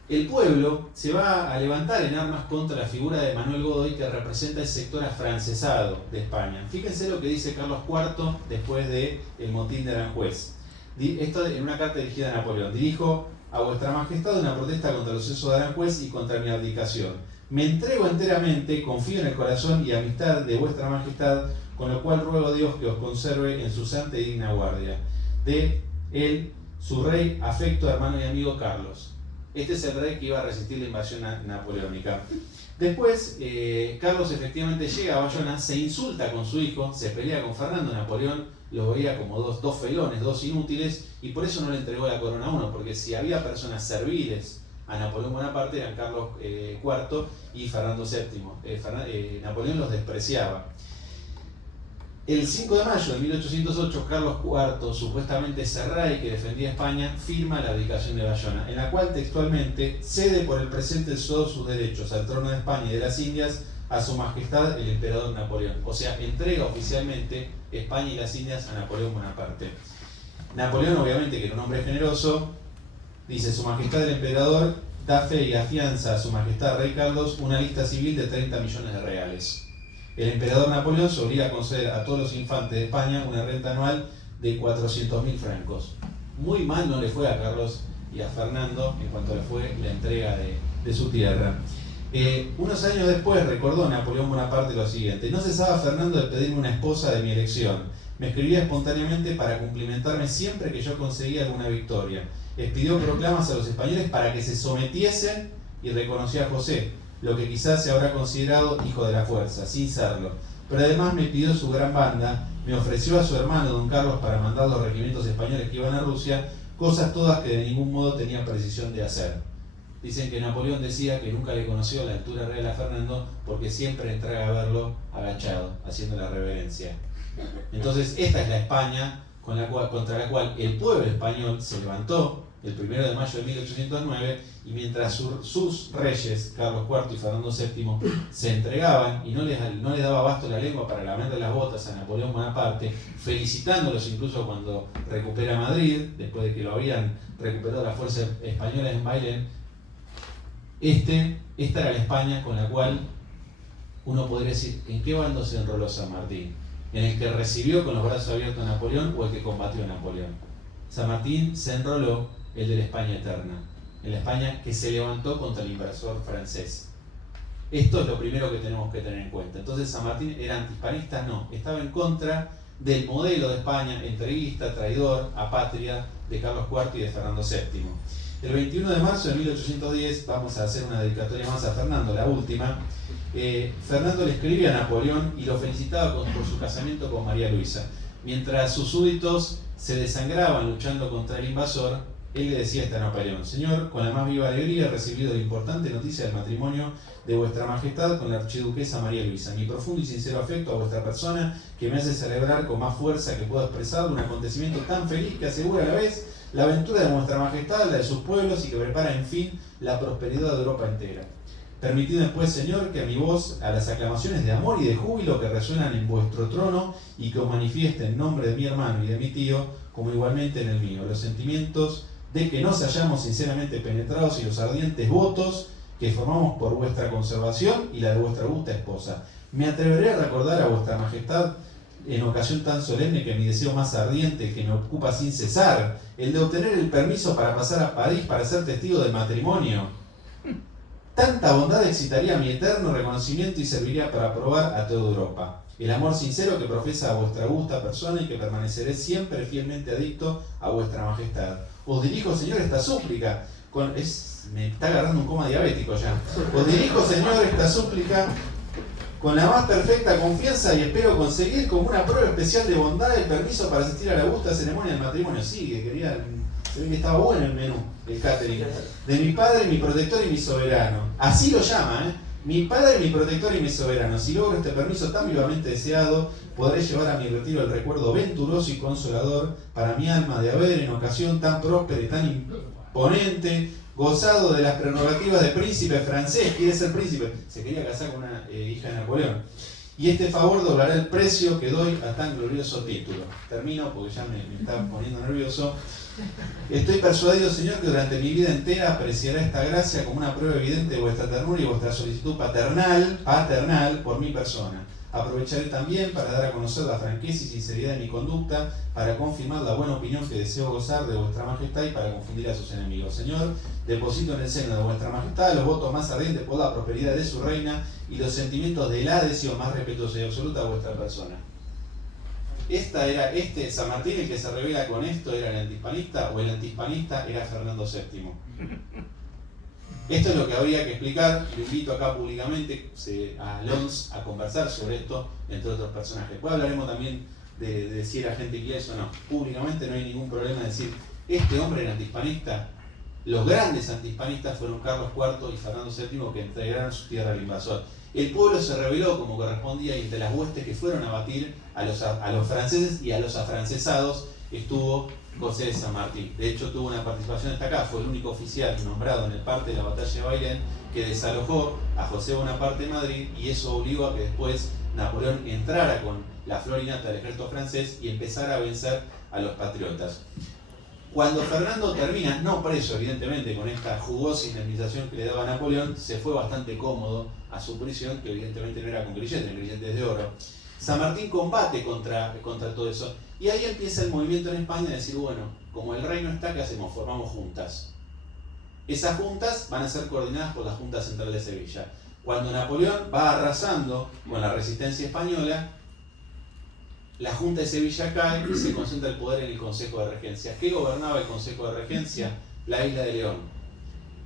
El pueblo se va a levantar en armas contra la figura de Manuel Godoy, que representa el sector afrancesado de España. Fíjense lo que dice Carlos IV después del motín de Aranjuez. Esto en una carta dirigida a Napoleón. Dirijo a vuestra majestad una protesta contra los sucesos de Aranjuez y contra mi abdicación. Me entrego enteramente, confío en el corazón y amistad de vuestra majestad, con lo cual ruego a Dios que os conserve en su santa y digna guardia. De él, su rey, afecto, hermano y amigo Carlos. Este es el rey que iba a resistir la invasión napoleónica. Después, Carlos efectivamente llega a Bayona, se insulta con su hijo, se pelea con Fernando. Napoleón lo veía como dos felones, dos inútiles, y por eso no le entregó la corona a uno, porque si había personas serviles a Napoleón Bonaparte eran Carlos IV y Fernando VII. Napoleón los despreciaba. El 5 de mayo de 1808, Carlos IV, supuestamente ese rey que defendía a España, firma la abdicación de Bayona, en la cual textualmente cede por el presente todos sus derechos al trono de España y de las Indias a su majestad el emperador Napoleón. O sea, entrega oficialmente España y las Indias a Napoleón Bonaparte. Napoleón, obviamente, que era un hombre generoso, dice: su majestad el emperador da fe y afianza a su majestad rey Carlos una lista civil de 30 millones de reales. El emperador Napoleón se obliga a conceder a todos los infantes de España una renta anual de 400.000 francos. Muy mal no le fue a Carlos y a Fernando en cuanto le fue la entrega de su tierra. Unos años después recordó Napoleón Bonaparte lo siguiente: no cesaba Fernando de pedirme una esposa de mi elección. Me escribía espontáneamente para cumplimentarme siempre que yo conseguía alguna victoria. Expidió proclamas a los españoles para que se sometiesen y reconocía a José, lo que quizás se habrá considerado hijo de la fuerza, sin serlo. Pero además me pidió su gran banda, me ofreció a su hermano don Carlos para mandar los regimientos españoles que iban a Rusia, cosas todas que de ningún modo tenía precisión de hacer. Dicen que Napoleón decía que nunca le conoció a la altura real a Fernando porque siempre entraba a verlo agachado, haciendo la reverencia. Entonces esta es la España contra la cual el pueblo español se levantó el 1 de mayo de 1809, y mientras sus reyes, Carlos IV y Fernando VII, se entregaban y no les daba abasto la lengua para lamerle las botas a Napoleón Bonaparte, felicitándolos incluso cuando recupera Madrid, después de que lo habían recuperado las fuerzas españolas en Bailén, esta era la España con la cual uno podría decir: ¿en qué bando se enroló San Martín? ¿En el que recibió con los brazos abiertos a Napoleón o el que combatió a Napoleón? San Martín se enroló el de la España eterna, en la España que se levantó contra el invasor francés. Esto es lo primero que tenemos que tener en cuenta. Entonces, ¿San Martín era antihispanista? No, estaba en contra del modelo de España entreguista, traidor, apátrida de Carlos IV y de Fernando VII. El 21 de marzo de 1810, vamos a hacer una dedicatoria más a Fernando, la última. Fernando le escribe a Napoleón y lo felicitaba por su casamiento con María Luisa. Mientras sus súbditos se desangraban luchando contra el invasor, Él le decía a Napoleón: Señor, con la más viva alegría he recibido la importante noticia del matrimonio de vuestra majestad con la archiduquesa María Luisa. Mi profundo y sincero afecto a vuestra persona, que me hace celebrar con más fuerza que puedo expresar un acontecimiento tan feliz que asegura a la vez la aventura de vuestra majestad, la de sus pueblos, y que prepara en fin la prosperidad de Europa entera. Permitidme pues, Señor, que a mi voz, a las aclamaciones de amor y de júbilo que resuenan en vuestro trono y que os manifieste en nombre de mi hermano y de mi tío, como igualmente en el mío, los sentimientos de que nos hallamos sinceramente penetrados y los ardientes votos que formamos por vuestra conservación y la de vuestra augusta esposa. Me atreveré a recordar a vuestra majestad en ocasión tan solemne que mi deseo más ardiente, que me ocupa sin cesar, el de obtener el permiso para pasar a París para ser testigo del matrimonio. Tanta bondad excitaría mi eterno reconocimiento y serviría para probar a toda Europa el amor sincero que profesa a vuestra augusta persona y que permaneceré siempre fielmente adicto a vuestra majestad. Os dirijo, Señor, esta súplica. Me está agarrando un coma diabético ya. Os dirijo, Señor, esta súplica con la más perfecta confianza y espero conseguir como una prueba especial de bondad el permiso para asistir a la augusta ceremonia del matrimonio. Sí, que quería... Se ve que estaba bueno el menú, el catering. De mi padre, mi protector y mi soberano. Así lo llama, ¿eh? Mi padre, mi protector y mi soberano. Si logro este permiso tan vivamente deseado, podré llevar a mi retiro el recuerdo venturoso y consolador para mi alma de haber, en ocasión tan próspera y tan imponente, gozado de las prerrogativas de príncipe francés. Quiere ser príncipe. Se quería casar con una hija de Napoleón. Y este favor doblará el precio que doy a tan glorioso título. Termino porque ya me está poniendo nervioso. Estoy persuadido, Señor, que durante mi vida entera apreciará esta gracia como una prueba evidente de vuestra ternura y vuestra solicitud paternal por mi persona. Aprovecharé también para dar a conocer la franqueza y sinceridad de mi conducta, para confirmar la buena opinión que deseo gozar de vuestra majestad y para confundir a sus enemigos. Señor, deposito en el seno de vuestra majestad los votos más ardientes por la prosperidad de su reina y los sentimientos de la adhesión más respetuosa y absoluta a vuestra persona. San Martín, el que se revela con esto, era el antihispanista, o el antihispanista era Fernando VII. Esto es lo que habría que explicar. Lo invito acá públicamente a Lons a conversar sobre esto, entre otros personajes. Después hablaremos también de si era gente inglés o no. Públicamente no hay ningún problema de decir, este hombre era antihispanista. Los grandes antihispanistas fueron Carlos IV y Fernando VII, que entregaron su tierra al invasor. El pueblo se rebeló como correspondía y entre las huestes que fueron a batir a los franceses y a los afrancesados estuvo José de San Martín. De hecho, tuvo una participación destacada, fue el único oficial nombrado en el parte de la batalla de Bailén que desalojó a José Bonaparte de Madrid, y eso obligó a que después Napoleón entrara con la flor y nata del ejército francés y empezara a vencer a los patriotas. Cuando Fernando termina, no preso evidentemente, con esta jugosa indemnización que le daba Napoleón, se fue bastante cómodo a su prisión, que evidentemente no era con grilletes de oro. San Martín combate contra todo eso, y ahí empieza el movimiento en España de decir, bueno, como el reino está, ¿qué hacemos? Formamos juntas. Esas juntas van a ser coordinadas por la Junta Central de Sevilla. Cuando Napoleón va arrasando con la resistencia española, la Junta de Sevilla cae y se concentra el poder en el Consejo de Regencia. ¿Qué gobernaba el Consejo de Regencia? La isla de León.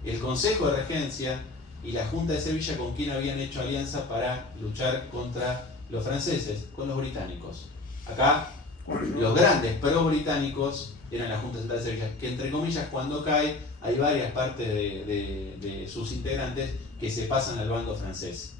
El Consejo de Regencia y la Junta de Sevilla, ¿con quién habían hecho alianza para luchar contra los franceses? Con los británicos. Acá, los grandes pro-británicos eran la Junta Central de Sevilla, que entre comillas, cuando cae, hay varias partes de sus integrantes que se pasan al bando francés.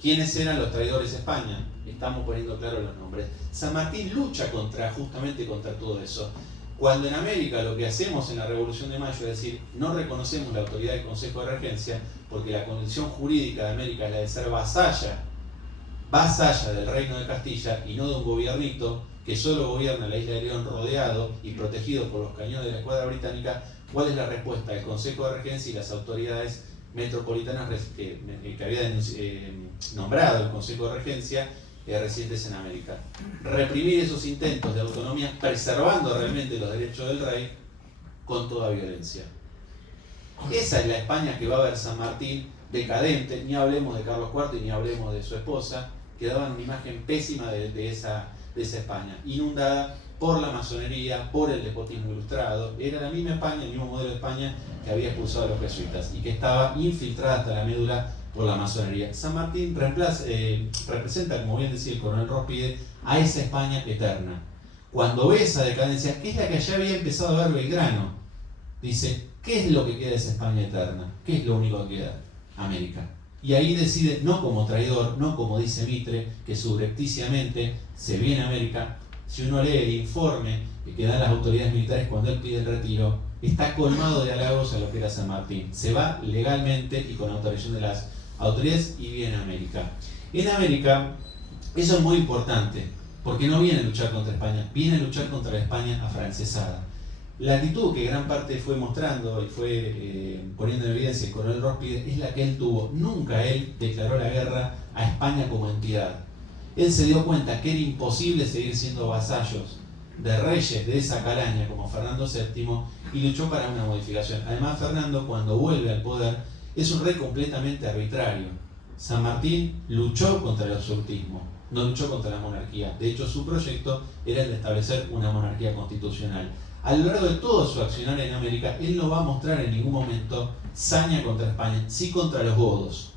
¿Quiénes eran los traidores a España? Estamos poniendo claros los nombres. San Martín lucha justamente contra todo eso. Cuando en América lo que hacemos en la Revolución de Mayo es decir, no reconocemos la autoridad del Consejo de Regencia, porque la condición jurídica de América es la de ser vasalla del Reino de Castilla y no de un gobiernito que solo gobierna la isla de León rodeado y protegido por los cañones de la escuadra británica. ¿Cuál es la respuesta del Consejo de Regencia y las autoridades metropolitanas que había nombrado el Consejo de Regencia residentes en América? Reprimir esos intentos de autonomía, preservando realmente los derechos del rey con toda violencia. Esa es la España que va a ver San Martín, decadente. Ni hablemos de Carlos IV y ni hablemos de su esposa, que daban una imagen pésima de esa España, inundada por la masonería, por el despotismo ilustrado. Era la misma España, el mismo modelo de España que había expulsado a los jesuitas y que estaba infiltrada hasta la médula por la masonería. San Martín representa, como bien decía el coronel Rospide, a esa España eterna. Cuando ve esa decadencia, que es la que ya había empezado a ver Belgrano. dice, ¿qué es lo que queda de esa España eterna? ¿Qué es lo único que queda? América. Y ahí decide, no como traidor, no como dice Mitre, que subrepticiamente se viene a América. Si uno lee el informe que dan las autoridades militares cuando él pide el retiro, está colmado de halagos a lo que era San Martín. Se va legalmente y con autorización de las autoridades y viene a América. En América, eso es muy importante, porque no viene a luchar contra España, viene a luchar contra la España afrancesada. La actitud que gran parte fue mostrando y fue poniendo en evidencia el coronel Rospide es la que él tuvo. Nunca él declaró la guerra a España como entidad. Él se dio cuenta que era imposible seguir siendo vasallos de reyes de esa calaña como Fernando VII y luchó para una modificación. Además, Fernando, cuando vuelve al poder, es un rey completamente arbitrario. San Martín luchó contra el absolutismo, no luchó contra la monarquía. De hecho, su proyecto era el de establecer una monarquía constitucional. A lo largo de todo su accionar en América, él no va a mostrar en ningún momento saña contra España, sí contra los godos.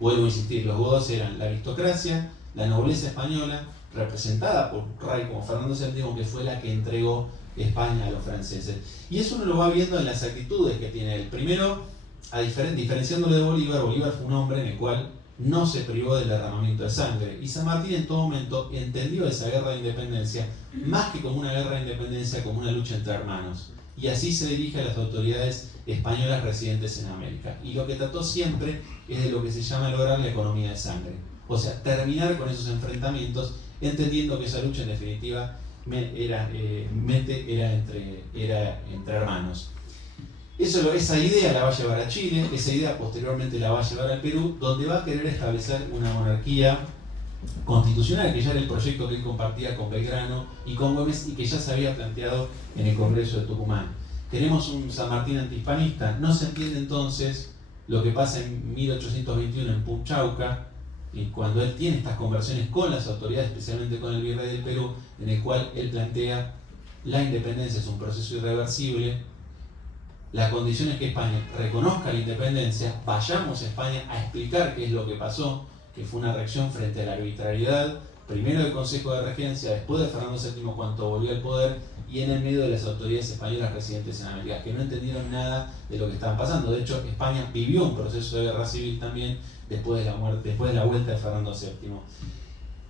Vuelvo a insistir, los godos eran la aristocracia, la nobleza española, representada por un rey como Fernando VII, que fue la que entregó España a los franceses. Y eso uno lo va viendo en las actitudes que tiene él. Primero, diferenciándolo de Bolívar, Bolívar fue un hombre en el cual no se privó del derramamiento de sangre. Y San Martín en todo momento entendió esa guerra de independencia más que como una guerra de independencia, como una lucha entre hermanos. Y así se dirige a las autoridades españolas residentes en América. Y lo que trató siempre es de lo que se llama lograr la economía de sangre. O sea, terminar con esos enfrentamientos, entendiendo que esa lucha en definitiva era entre hermanos. Esa idea la va a llevar a Chile, esa idea posteriormente la va a llevar al Perú, donde va a querer establecer una monarquía constitucional, que ya era el proyecto que él compartía con Belgrano y con Güemes y que ya se había planteado en el Congreso de Tucumán. Tenemos un San Martín antihispanista, no se entiende entonces lo que pasa en 1821 en Punchauca, y cuando él tiene estas conversaciones con las autoridades, especialmente con el virrey del Perú, en el cual él plantea la independencia es un proceso irreversible, la condición es que España reconozca la independencia, vayamos a España a explicar qué es lo que pasó, que fue una reacción frente a la arbitrariedad, primero del Consejo de Regencia, después de Fernando VII cuando volvió al poder, y en el medio de las autoridades españolas residentes en América, que no entendieron nada de lo que estaban pasando. De hecho, España vivió un proceso de guerra civil también después de la vuelta de Fernando VII.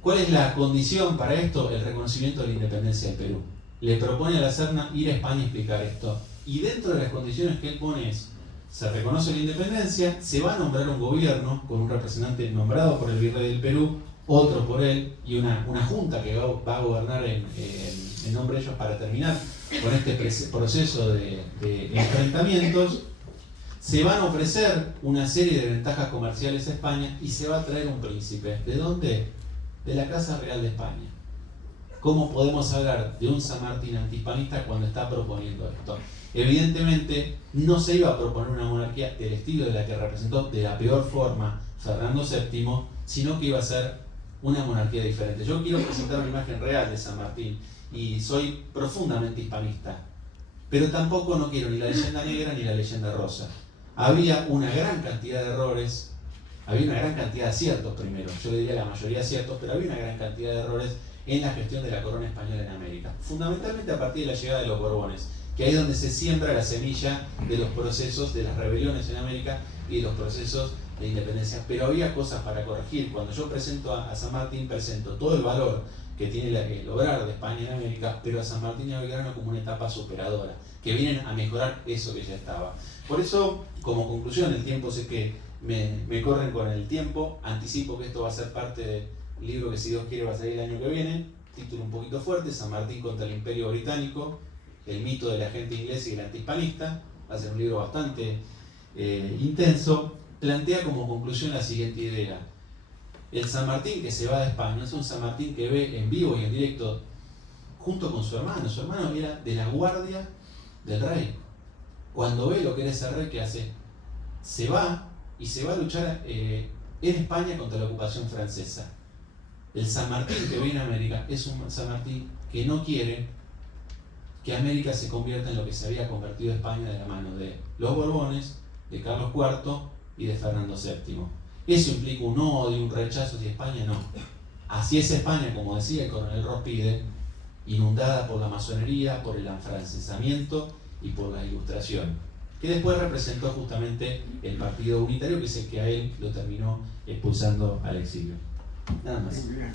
¿Cuál es la condición para esto? El reconocimiento de la independencia del Perú. Le propone a la Serna ir a España a explicar esto. Y dentro de las condiciones que él pone es, se reconoce la independencia, se va a nombrar un gobierno con un representante nombrado por el virrey del Perú, otro por él y una junta que va a gobernar en nombre de ellos para terminar con este proceso de enfrentamientos. Se van a ofrecer una serie de ventajas comerciales a España y se va a traer un príncipe. ¿De dónde? De la Casa Real de España. ¿Cómo podemos hablar de un San Martín antihispanista cuando está proponiendo esto? Evidentemente no se iba a proponer una monarquía del estilo de la que representó de la peor forma Fernando VII, sino que iba a ser una monarquía diferente. Yo quiero presentar una imagen real de San Martín y soy profundamente hispanista, pero tampoco no quiero ni la leyenda negra ni la leyenda rosa. Había una gran cantidad de errores, había una gran cantidad de aciertos primero, yo diría la mayoría de aciertos, pero había una gran cantidad de errores en la gestión de la corona española en América, fundamentalmente a partir de la llegada de los Borbones, que ahí es donde se siembra la semilla de los procesos de las rebeliones en América y de los procesos de independencia. Pero había cosas para corregir. Cuando yo presento a San Martín, presento todo el valor que tiene el obrar de España en América, pero a San Martín y a Belgrano como una etapa superadora, que vienen a mejorar eso que ya estaba. Por eso, como conclusión, el tiempo, sé que me corren con el tiempo, anticipo que esto va a ser parte del libro que, si Dios quiere, va a salir el año que viene, título un poquito fuerte, San Martín contra el Imperio Británico, el mito del agente inglés y el antihispanista. Va a ser un libro bastante intenso. Plantea como conclusión la siguiente idea: el San Martín que se va de España es un San Martín que ve en vivo y en directo junto con su hermano. Su hermano era de la guardia del rey. Cuando ve lo que era ese rey, ¿qué hace? Se va y se va a luchar en España contra la ocupación francesa. El San Martín que viene a América es un San Martín que no quiere que América se convierta en lo que se había convertido España de la mano de los Borbones, de Carlos IV y de Fernando VII. ¿Eso implica un odio, un rechazo hacia España? No. Así es España, como decía el coronel Rospide, inundada por la masonería, por el afrancesamiento y por la Ilustración, que después representó justamente el Partido Unitario, que es el que a él lo terminó expulsando al exilio. Nada más. Muy bien.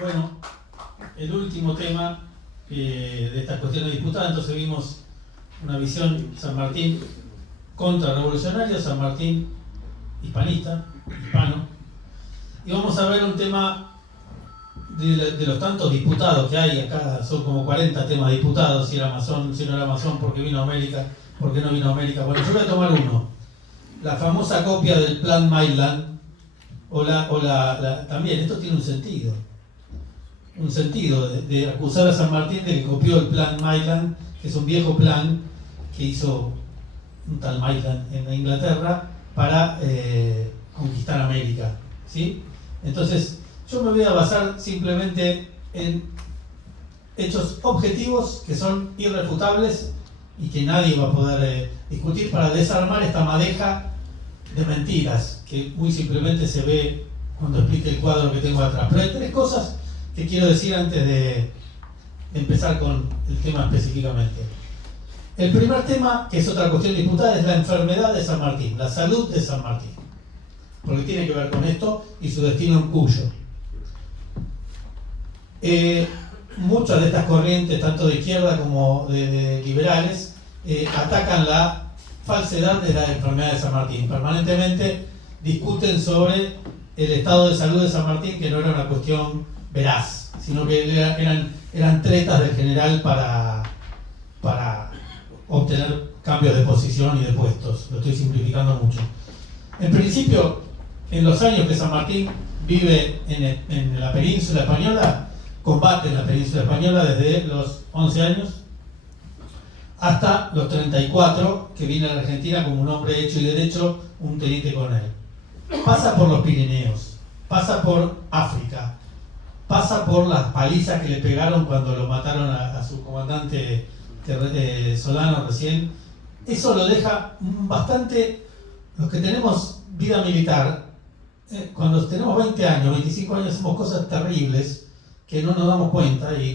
Bueno, el último tema de estas cuestiones disputadas, entonces vimos una visión San Martín contrarrevolucionario, San Martín hispanista, hispano, y vamos a ver un tema de los tantos diputados que hay acá. Son como 40 temas disputados, si era masón, si no era masón, por qué vino a América, por qué no vino a América. Bueno, yo voy a tomar uno, la famosa copia del Plan Maitland, también esto tiene un sentido de acusar a San Martín de que copió el Plan Maitland, que es un viejo plan que hizo un tal Maitland en Inglaterra para conquistar América, ¿sí? Entonces, yo me voy a basar simplemente en hechos objetivos que son irrefutables y que nadie va a poder discutir, para desarmar esta madeja de mentiras que muy simplemente se ve cuando explique el cuadro que tengo atrás. Pero hay tres cosas que quiero decir antes de empezar con el tema específicamente. El primer tema, que es otra cuestión disputada, es la enfermedad de San Martín, la salud de San Martín, porque tiene que ver con esto y su destino en Cuyo. Muchas de estas corrientes, tanto de izquierda como de liberales, atacan la falsedad de la enfermedad de San Martín. Permanentemente discuten sobre el estado de salud de San Martín, que no era una cuestión veraz, sino que eran tretas del general para obtener cambios de posición y de puestos. Lo estoy simplificando mucho. En principio, en los años que San Martín vive en la península española, combate en la península española desde los 11 años hasta los 34, que viene a la Argentina como un hombre hecho y derecho, un teniente coronel. Pasa por los Pirineos, pasa por África, pasa por las palizas que le pegaron cuando lo mataron a su comandante Solano recién. Eso lo deja bastante. Los que tenemos vida militar, cuando tenemos 20 años, 25 años, hacemos cosas terribles que no nos damos cuenta y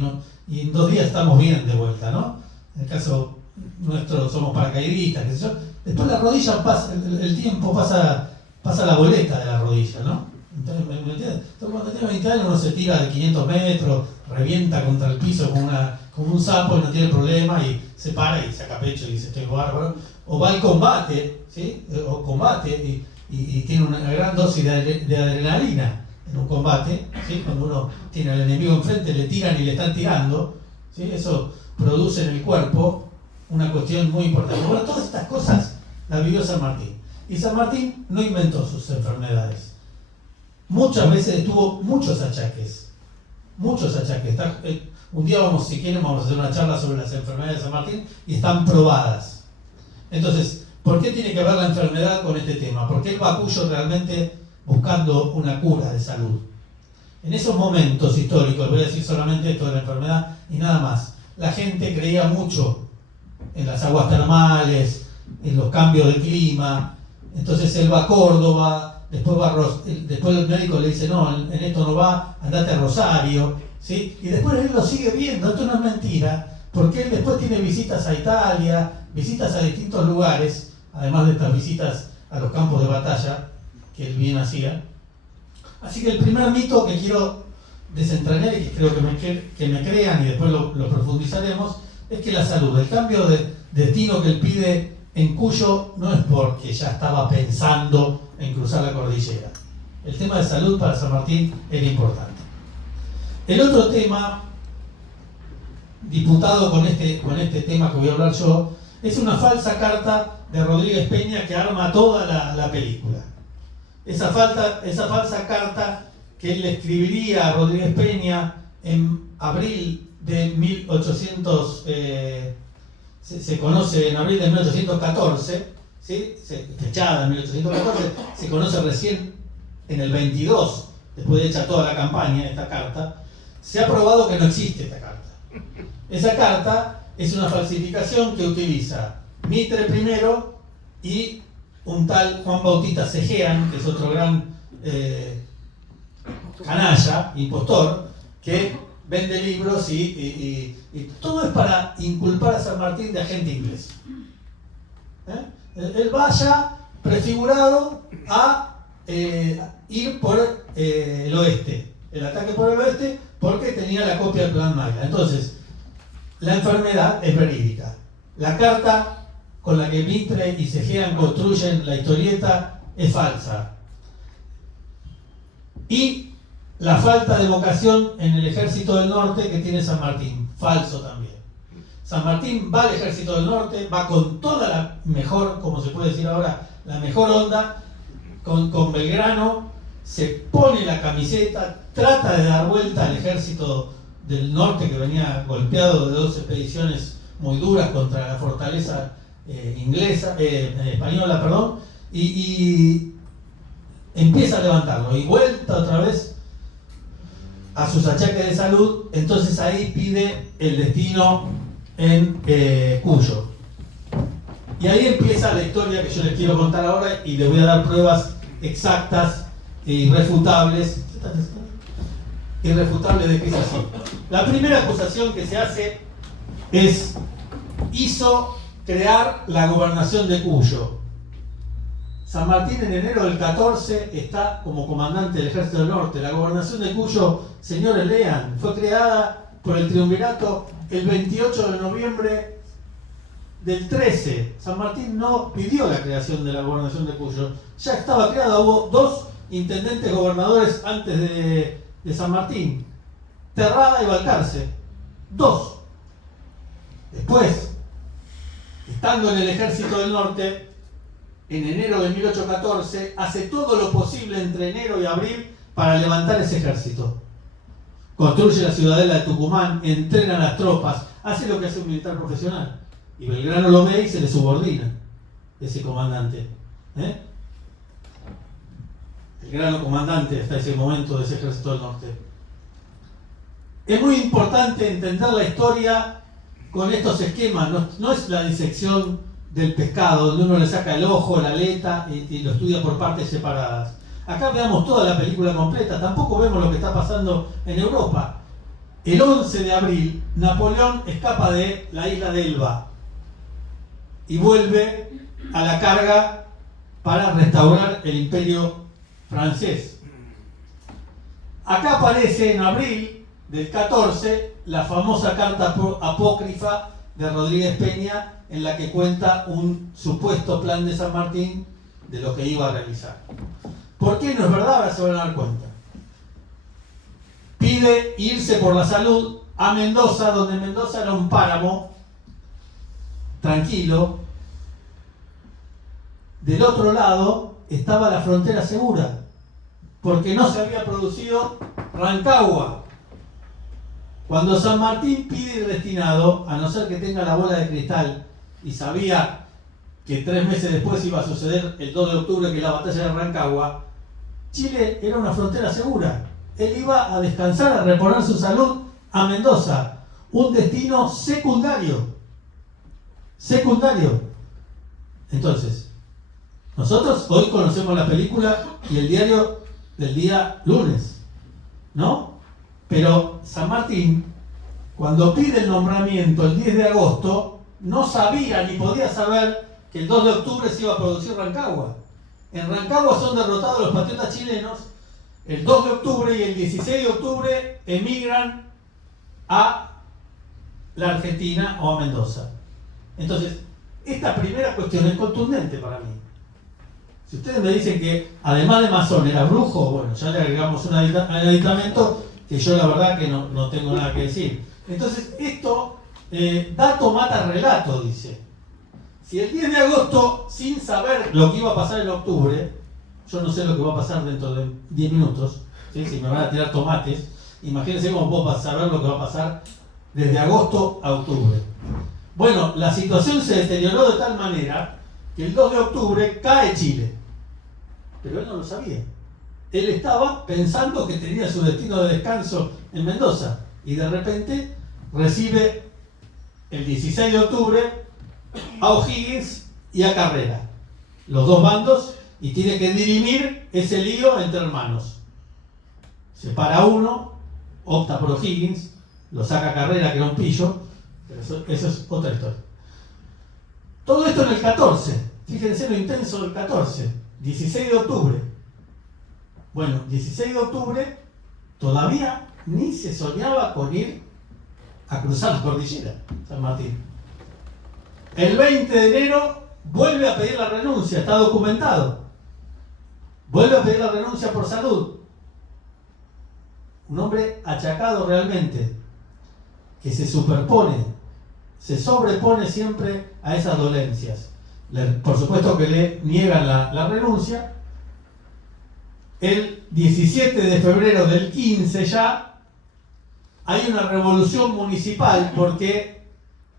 en 2 días estamos bien de vuelta, ¿no? En el caso nuestro somos paracaidistas, qué sé yo. Después la rodilla pasa, el tiempo pasa la boleta de la rodilla, ¿no? Entonces, ¿me entiendes? Entonces, cuando tiene 20 años uno se tira de 500 metros, revienta contra el piso como un sapo y no tiene problema, y se para y saca pecho y dice estoy bárbaro. O va al combate, ¿sí? O combate y tiene una gran dosis de adrenalina en un combate, ¿sí? Cuando uno tiene al enemigo enfrente, le tiran y le están tirando, ¿sí? Eso produce en el cuerpo una cuestión muy importante. Bueno, todas estas cosas las vivió San Martín. Y San Martín no inventó sus enfermedades. Muchas veces tuvo muchos achaques. Un día si quieren, vamos a hacer una charla sobre las enfermedades de San Martín y están probadas. Entonces, ¿por qué tiene que ver la enfermedad con este tema? ¿Por qué él va a Cuyo realmente buscando una cura de salud? En esos momentos históricos, voy a decir solamente esto de la enfermedad y nada más, la gente creía mucho en las aguas termales, en los cambios de clima. Entonces él va a Córdoba, después el médico le dice no, en esto no va, andate a Rosario, ¿sí? Y después él lo sigue viendo. Esto no es mentira, porque él después tiene visitas a Italia, visitas a distintos lugares, además de estas visitas a los campos de batalla que él bien hacía. Así que el primer mito que quiero desentrañar y que creo que me crean y después lo profundizaremos, es que la salud, el cambio de destino que él pide en Cuyo, no es porque ya estaba pensando en cruzar la cordillera. El tema de salud para San Martín era importante. El otro tema, diputado con este tema que voy a hablar yo, es una falsa carta de Rodríguez Peña que arma toda la película. Esa falsa carta que él le escribiría a Rodríguez Peña en abril de 1800, se conoce en abril de 1814, ¿sí? Fechada en 1814, se conoce recién en el 22, después de hecha toda la campaña, esta carta. Se ha probado que no existe esta carta. Esa carta es una falsificación que utiliza Mitre I y un tal Juan Bautista Cejean, que es otro gran canalla, impostor, que vende libros y todo es para inculpar a San Martín de agente inglés. Él vaya prefigurado a ir por el oeste, el ataque por el oeste, porque tenía la copia del Plan Maya. Entonces, la enfermedad es verídica. La carta con la que Mitre y Cegean construyen la historieta es falsa. Y la falta de vocación en el Ejército del Norte que tiene San Martín, falso también. San Martín va al Ejército del Norte, va con toda la mejor, como se puede decir ahora, la mejor onda, con Belgrano, se pone la camiseta, trata de dar vuelta al Ejército del Norte que venía golpeado de 2 expediciones muy duras contra la fortaleza española, perdón, y empieza a levantarlo y vuelta otra vez a sus achaques de salud. Entonces ahí pide el destino en Cuyo, y ahí empieza la historia que yo les quiero contar ahora, y les voy a dar pruebas exactas e irrefutables de que es así. La primera acusación que se hace es: hizo crear la gobernación de Cuyo. San Martín en enero del 14 está como comandante del Ejército del Norte. La gobernación de Cuyo, señores, lean, fue creada por el triunvirato el 28 de noviembre del 13. San Martín no pidió la creación de la gobernación de Cuyo, ya estaba creada. Hubo 2 intendentes gobernadores antes de San Martín, Terrada y Balcarce, 2. Después, estando en el Ejército del Norte, en enero de 1814, hace todo lo posible entre enero y abril para levantar ese ejército. Construye la ciudadela de Tucumán, entrena a las tropas, hace lo que hace un militar profesional. Y Belgrano lo ve y se le subordina, ese comandante. El gran comandante hasta ese momento de ese Ejército del Norte. Es muy importante entender la historia con estos esquemas. No es la disección del pescado, donde uno le saca el ojo, la aleta y lo estudia por partes separadas. Acá veamos toda la película completa, tampoco vemos lo que está pasando en Europa. El 11 de abril, Napoleón escapa de la isla de Elba y vuelve a la carga para restaurar el imperio francés. Acá aparece en abril del 14 la famosa carta apócrifa de Rodríguez Peña, en la que cuenta un supuesto plan de San Martín de lo que iba a realizar. ¿Por qué no es verdad? Ahora se van a dar cuenta. Pide irse por la salud a Mendoza, donde Mendoza era un páramo tranquilo. Del otro lado estaba la frontera segura, porque no se había producido Rancagua. Cuando San Martín pide ir destinado, a no ser que tenga la bola de cristal, y sabía que 3 meses después iba a suceder el 2 de octubre, que es la batalla de Rancagua, Chile era una frontera segura. Él iba a descansar, a reponer su salud a Mendoza, un destino secundario. Entonces, nosotros hoy conocemos la película y el diario del día lunes, ¿no? Pero San Martín, cuando pide el nombramiento el 10 de agosto, no sabía ni podía saber que el 2 de octubre se iba a producir Rancagua. En Rancagua son derrotados los patriotas chilenos el 2 de octubre, y el 16 de octubre emigran a la Argentina o a Mendoza. Entonces, esta primera cuestión es contundente para mí. Si ustedes me dicen que además de masón era brujo, bueno, ya le agregamos un aditamento que yo la verdad que no tengo nada que decir. Entonces, esto, dato mata relato, dice. Si el 10 de agosto, sin saber lo que iba a pasar en octubre, yo no sé lo que va a pasar dentro de 10 minutos, ¿sí? Si me van a tirar tomates, imagínense cómo puedo saber lo que va a pasar desde agosto a octubre. Bueno, la situación se deterioró de tal manera que el 2 de octubre cae Chile, pero él no lo sabía. Él estaba pensando que tenía su destino de descanso en Mendoza, y de repente recibe el 16 de octubre a O'Higgins y a Carrera. Los dos bandos y tiene que dirimir ese lío entre hermanos. Separa uno, opta por O'Higgins, lo saca a Carrera, que era un pillo, pero eso es otra historia. Todo esto en el 14, fíjense lo intenso del 14, 16 de octubre. Bueno, 16 de octubre todavía ni se soñaba con ir a cruzar la cordillera, San Martín. El 20 de enero vuelve a pedir la renuncia, está documentado. Vuelve a pedir la renuncia por salud. Un hombre achacado realmente, que se superpone, se sobrepone siempre a esas dolencias. Por supuesto que le niegan la renuncia. El 17 de febrero del 15 ya hay una revolución municipal porque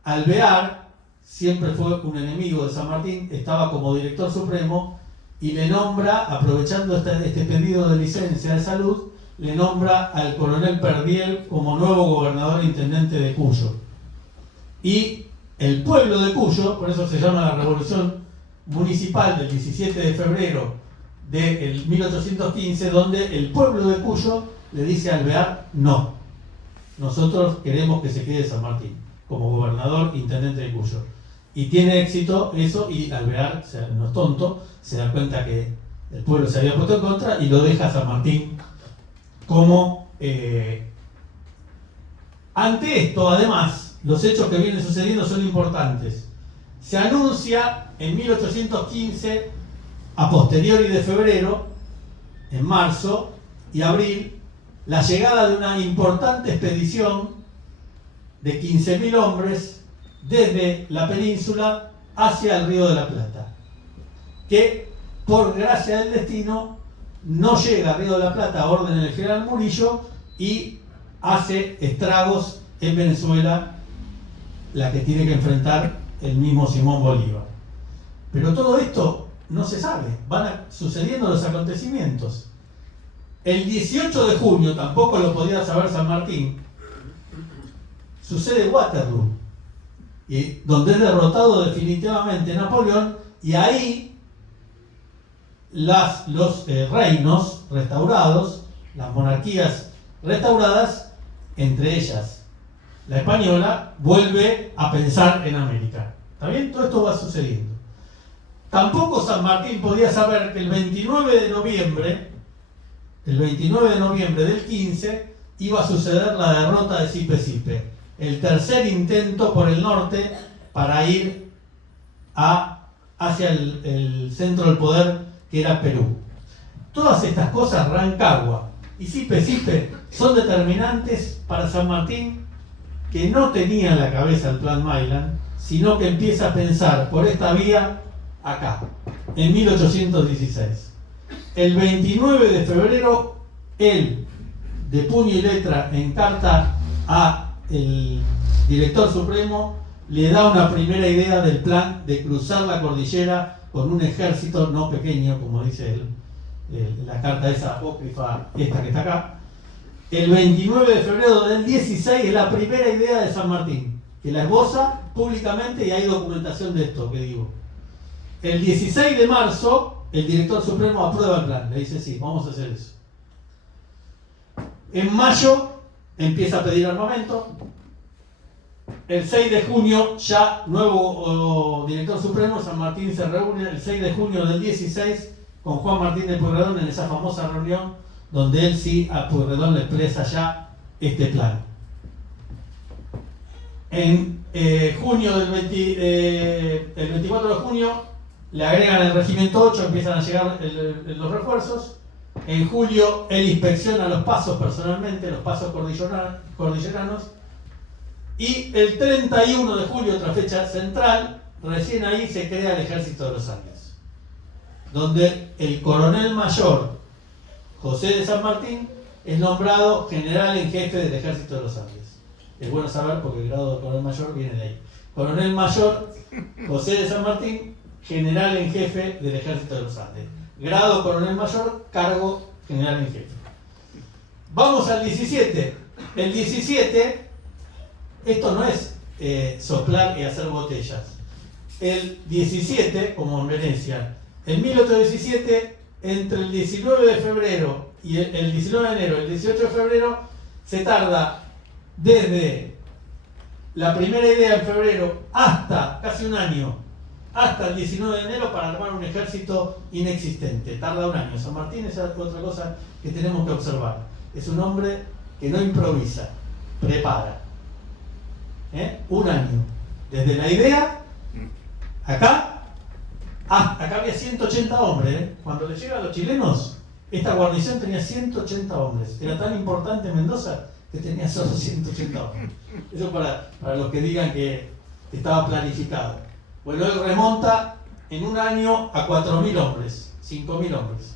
Alvear siempre fue un enemigo de San Martín, estaba como director supremo y le nombra, aprovechando este pedido de licencia de salud, le nombra al coronel Perdiel como nuevo gobernador intendente de Cuyo. Y el pueblo de Cuyo, por eso se llama la revolución municipal del 17 de febrero del 1815, donde el pueblo de Cuyo le dice a Alvear: no, nosotros queremos que se quede San Martín como gobernador intendente de Cuyo. Y tiene éxito eso, y Alvear, no es tonto, se da cuenta que el pueblo se había puesto en contra y lo deja a San Martín como... Ante esto, además, los hechos que vienen sucediendo son importantes. Se anuncia en 1815, a posteriori de febrero, en marzo y abril, la llegada de una importante expedición de 15.000 hombres desde la península hacia el Río de la Plata, que por gracia del destino no llega al Río de la Plata a orden del general Murillo y hace estragos en Venezuela, la que tiene que enfrentar el mismo Simón Bolívar. Pero todo esto no se sabe, van sucediendo los acontecimientos. El 18 de junio, tampoco lo podía saber San Martín, sucede Waterloo, y donde es derrotado definitivamente Napoleón, y ahí los reinos restaurados, las monarquías restauradas, entre ellas la española, vuelve a pensar en América. ¿Está bien? Todo esto va sucediendo. Tampoco San Martín podía saber que el 29 de noviembre del 15 iba a suceder la derrota de Sipe-Sipe, el tercer intento por el norte para ir hacia el centro del poder, que era Perú. Todas estas cosas, Rancagua y Sipe-Sipe, son determinantes para San Martín, que no tenía en la cabeza el plan Maylan, sino que empieza a pensar por esta vía acá, en 1816. El 29 de febrero, él, de puño y letra, en carta a el director supremo, le da una primera idea del plan de cruzar la cordillera con un ejército no pequeño, como dice la carta esa apócrifa, esta que está acá. El 29 de febrero del 16 es la primera idea de San Martín, que la esboza públicamente, y hay documentación de esto que digo. El 16 de marzo, el director supremo aprueba el plan, le dice: sí, vamos a hacer eso. En mayo empieza a pedir armamento. El 6 de junio, ya nuevo director supremo, San Martín se reúne el 6 de junio del 16 con Juan Martín de Pueyrredón en esa famosa reunión donde él sí a Pueyrredón le expresa ya este plan. En junio el 24 de junio le agregan el regimiento 8, empiezan a llegar los refuerzos. En julio él inspecciona los pasos personalmente, los pasos cordilleranos. Y el 31 de julio, otra fecha central, recién ahí se crea el Ejército de los Andes, donde el coronel mayor José de San Martín es nombrado general en jefe del Ejército de los Andes. Es bueno saber porque el grado de coronel mayor viene de ahí. Coronel mayor José de San Martín, general en jefe del Ejército de los Andes. Grado coronel mayor, cargo general en jefe. Vamos al 17. El 17... Esto no es soplar y hacer botellas. El 17, como en Venecia, En 1817, entre el 19 de febrero y el 19 de enero y el 18 de febrero, se tarda desde la primera idea en febrero hasta casi un año, hasta el 19 de enero para armar un ejército inexistente. Tarda un año. San Martín es otra cosa que tenemos que observar. Es un hombre que no improvisa, prepara. Un año. Desde la idea, acá había 180 hombres. Cuando le llega a los chilenos, esta guarnición tenía 180 hombres. Era tan importante Mendoza que tenía solo 180 hombres. Eso para los que digan que estaba planificado. Bueno, él remonta en un año a 4.000 hombres, 5.000 hombres.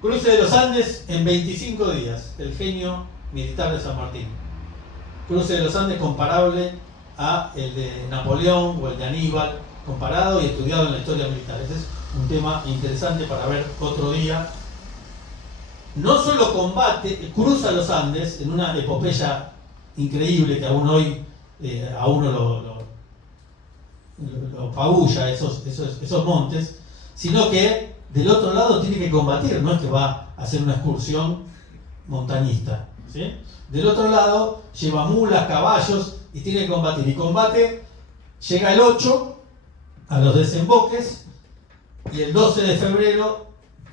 Cruce de los Andes en 25 días, el genio militar de San Martín. Cruce de los Andes comparable a el de Napoleón o el de Aníbal, comparado y estudiado en la historia militar. Ese es un tema interesante para ver otro día. No solo combate, cruza los Andes en una epopeya increíble que aún hoy a uno lo apabulla esos montes, sino que del otro lado tiene que combatir, no es que va a hacer una excursión montañista, ¿sí? Del otro lado lleva mulas, caballos y tiene que combatir. Y combate, llega el 8 a los desemboques y el 12 de febrero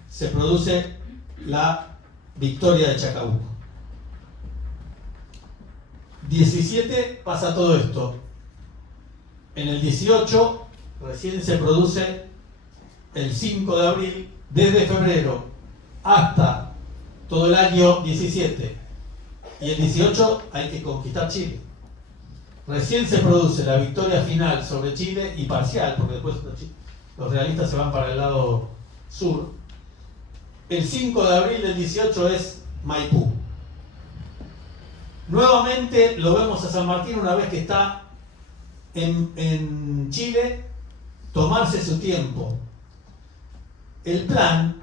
se produce la victoria de Chacabuco. 17 pasa todo esto. En el 18 recién se produce el 5 de abril, desde febrero hasta todo el año 17. Y el 18 hay que conquistar Chile. Recién se produce la victoria final sobre Chile y parcial, porque después los realistas se van para el lado sur. El 5 de abril del 18 es Maipú. Nuevamente lo vemos a San Martín una vez que está en Chile, tomarse su tiempo. El plan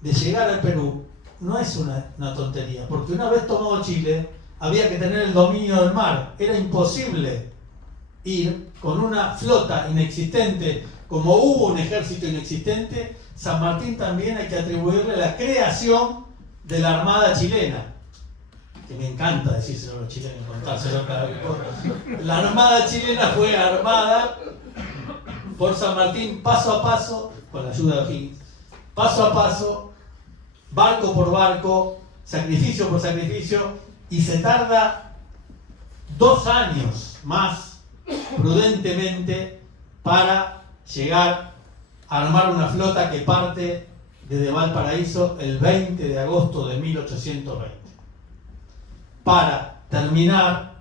de llegar al Perú no es una tontería, porque una vez tomado Chile había que tener el dominio del mar. Era imposible ir con una flota inexistente, como hubo un ejército inexistente. San Martín también hay que atribuirle la creación de la Armada chilena, que me encanta decírselo a los chilenos, contárselo cada vez. La Armada chilena fue armada por San Martín paso a paso, con la ayuda de O'Higgins, paso a paso, barco por barco, sacrificio por sacrificio, y se tarda 2 años más, prudentemente, para llegar a armar una flota que parte desde Valparaíso el 20 de agosto de 1820. Para terminar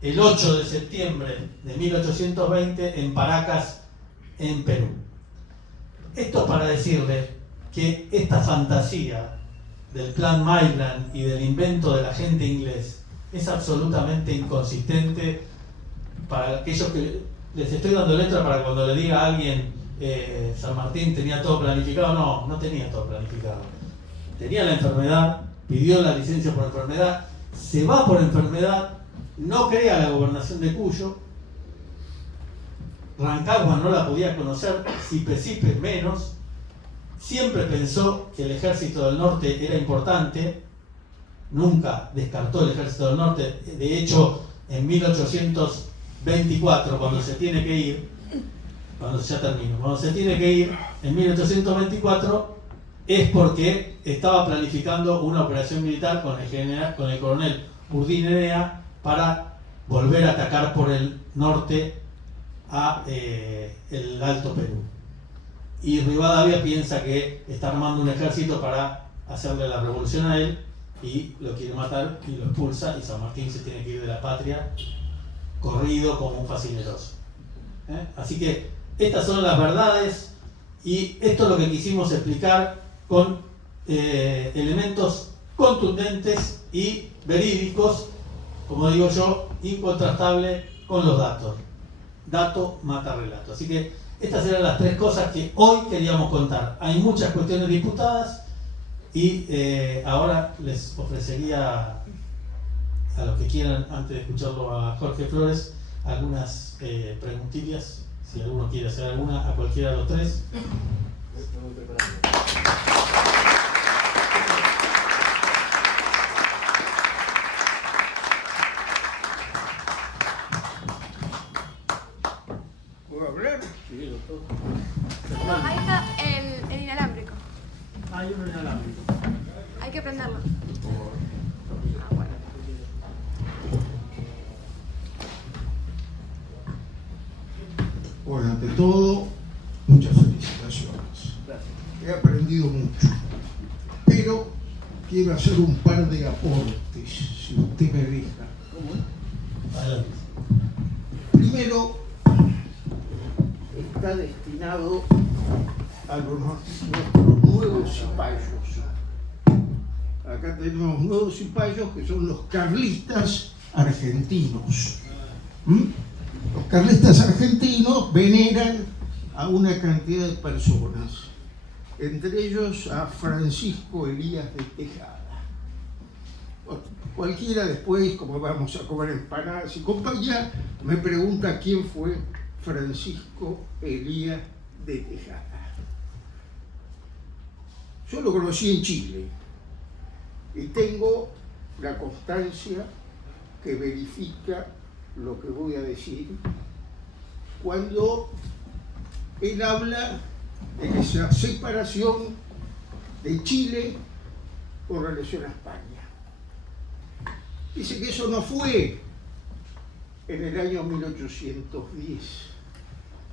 el 8 de septiembre de 1820 en Paracas, en Perú. Esto para decirle que esta fantasía del plan Maitland y del invento del agente inglés es absolutamente inconsistente. Para aquellos que les estoy dando letra para cuando le diga a alguien San Martín tenía todo planificado, no tenía todo planificado. Tenía la enfermedad, pidió la licencia por enfermedad, se va por enfermedad, no crea la gobernación de Cuyo, Rancagua no la podía conocer, Sipe menos. Siempre pensó que el ejército del norte era importante, nunca descartó el ejército del norte. De hecho, en 1824, cuando se tiene que ir, cuando se tiene que ir en 1824, es porque estaba planificando una operación militar con el coronel Urdinea para volver a atacar por el norte a el Alto Perú. Y Rivadavia piensa que está armando un ejército para hacerle la revolución a él y lo quiere matar y lo expulsa, y San Martín se tiene que ir de la patria corrido como un facineroso. Así que estas son las verdades, y esto es lo que quisimos explicar con elementos contundentes y verídicos, como digo yo, incontrastable con los datos. Dato mata relato. Así que estas eran las 3 cosas que hoy queríamos contar. Hay muchas cuestiones disputadas y ahora les ofrecería a los que quieran, antes de escucharlo a Jorge Flores, algunas preguntillas, Si alguno quiere hacer alguna, a cualquiera de los tres. ¿Puedo hablar? Sí, doctor. No, ahí está el inalámbrico. Hay uno inalámbrico. Hay que prenderlo. Ah, bueno. Bueno, ante todo, muchas felicitaciones. He aprendido mucho, pero quiero hacer un par de aportes, si usted me deja. Adelante. Primero, está destinado a nuestros nuevos cipayos. Acá tenemos nuevos cipayos que son los carlistas argentinos. Los carlistas argentinos veneran a una cantidad de personas, entre ellos a Francisco Elías de Tejada. Bueno, cualquiera después, como vamos a comer empanadas y compañía, me pregunta quién fue Francisco Elías de Tejada. Yo lo conocí en Chile y tengo la constancia que verifica lo que voy a decir cuando él habla de esa separación de Chile con relación a España. Dice que eso no fue en el año 1810,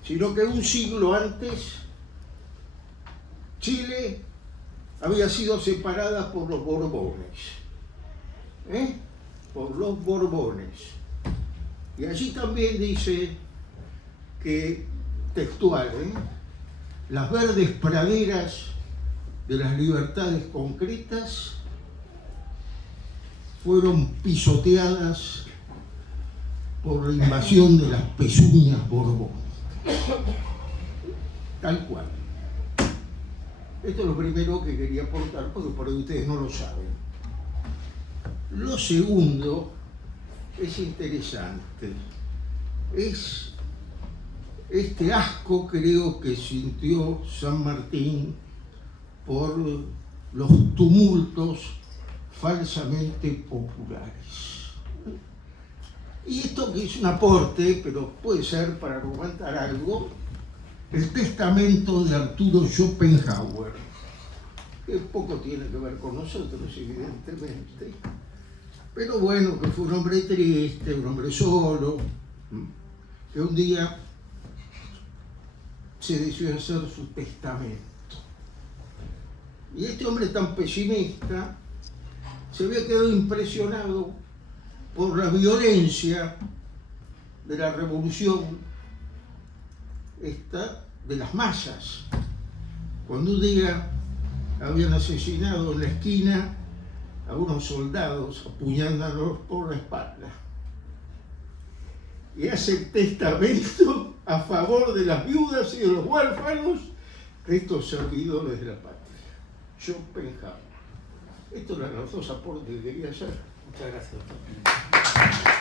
sino que un siglo antes Chile había sido separada por los Borbones, por los Borbones. Y allí también dice que, textual, las verdes praderas de las libertades concretas fueron pisoteadas por la invasión de las pezuñas Borbón. Tal cual. Esto es lo primero que quería aportar, porque por ahí ustedes no lo saben. Lo segundo es interesante. Es este asco, creo, que sintió San Martín por los tumultos falsamente populares. Y esto que es un aporte, pero puede ser para argumentar algo, el testamento de Arturo Schopenhauer, que poco tiene que ver con nosotros, evidentemente, pero bueno, que fue un hombre triste, un hombre solo, que un día se decidió hacer su testamento. Y este hombre tan pesimista se había quedado impresionado por la violencia de la revolución de las masas. Cuando un día habían asesinado en la esquina a unos soldados apuñándolos por la espalda. Y hace el testamento a favor de las viudas y de los huérfanos de estos servidores de la patria. Schopenhauer. Estos eran los dos aportes que quería hacer. Muchas gracias, doctor.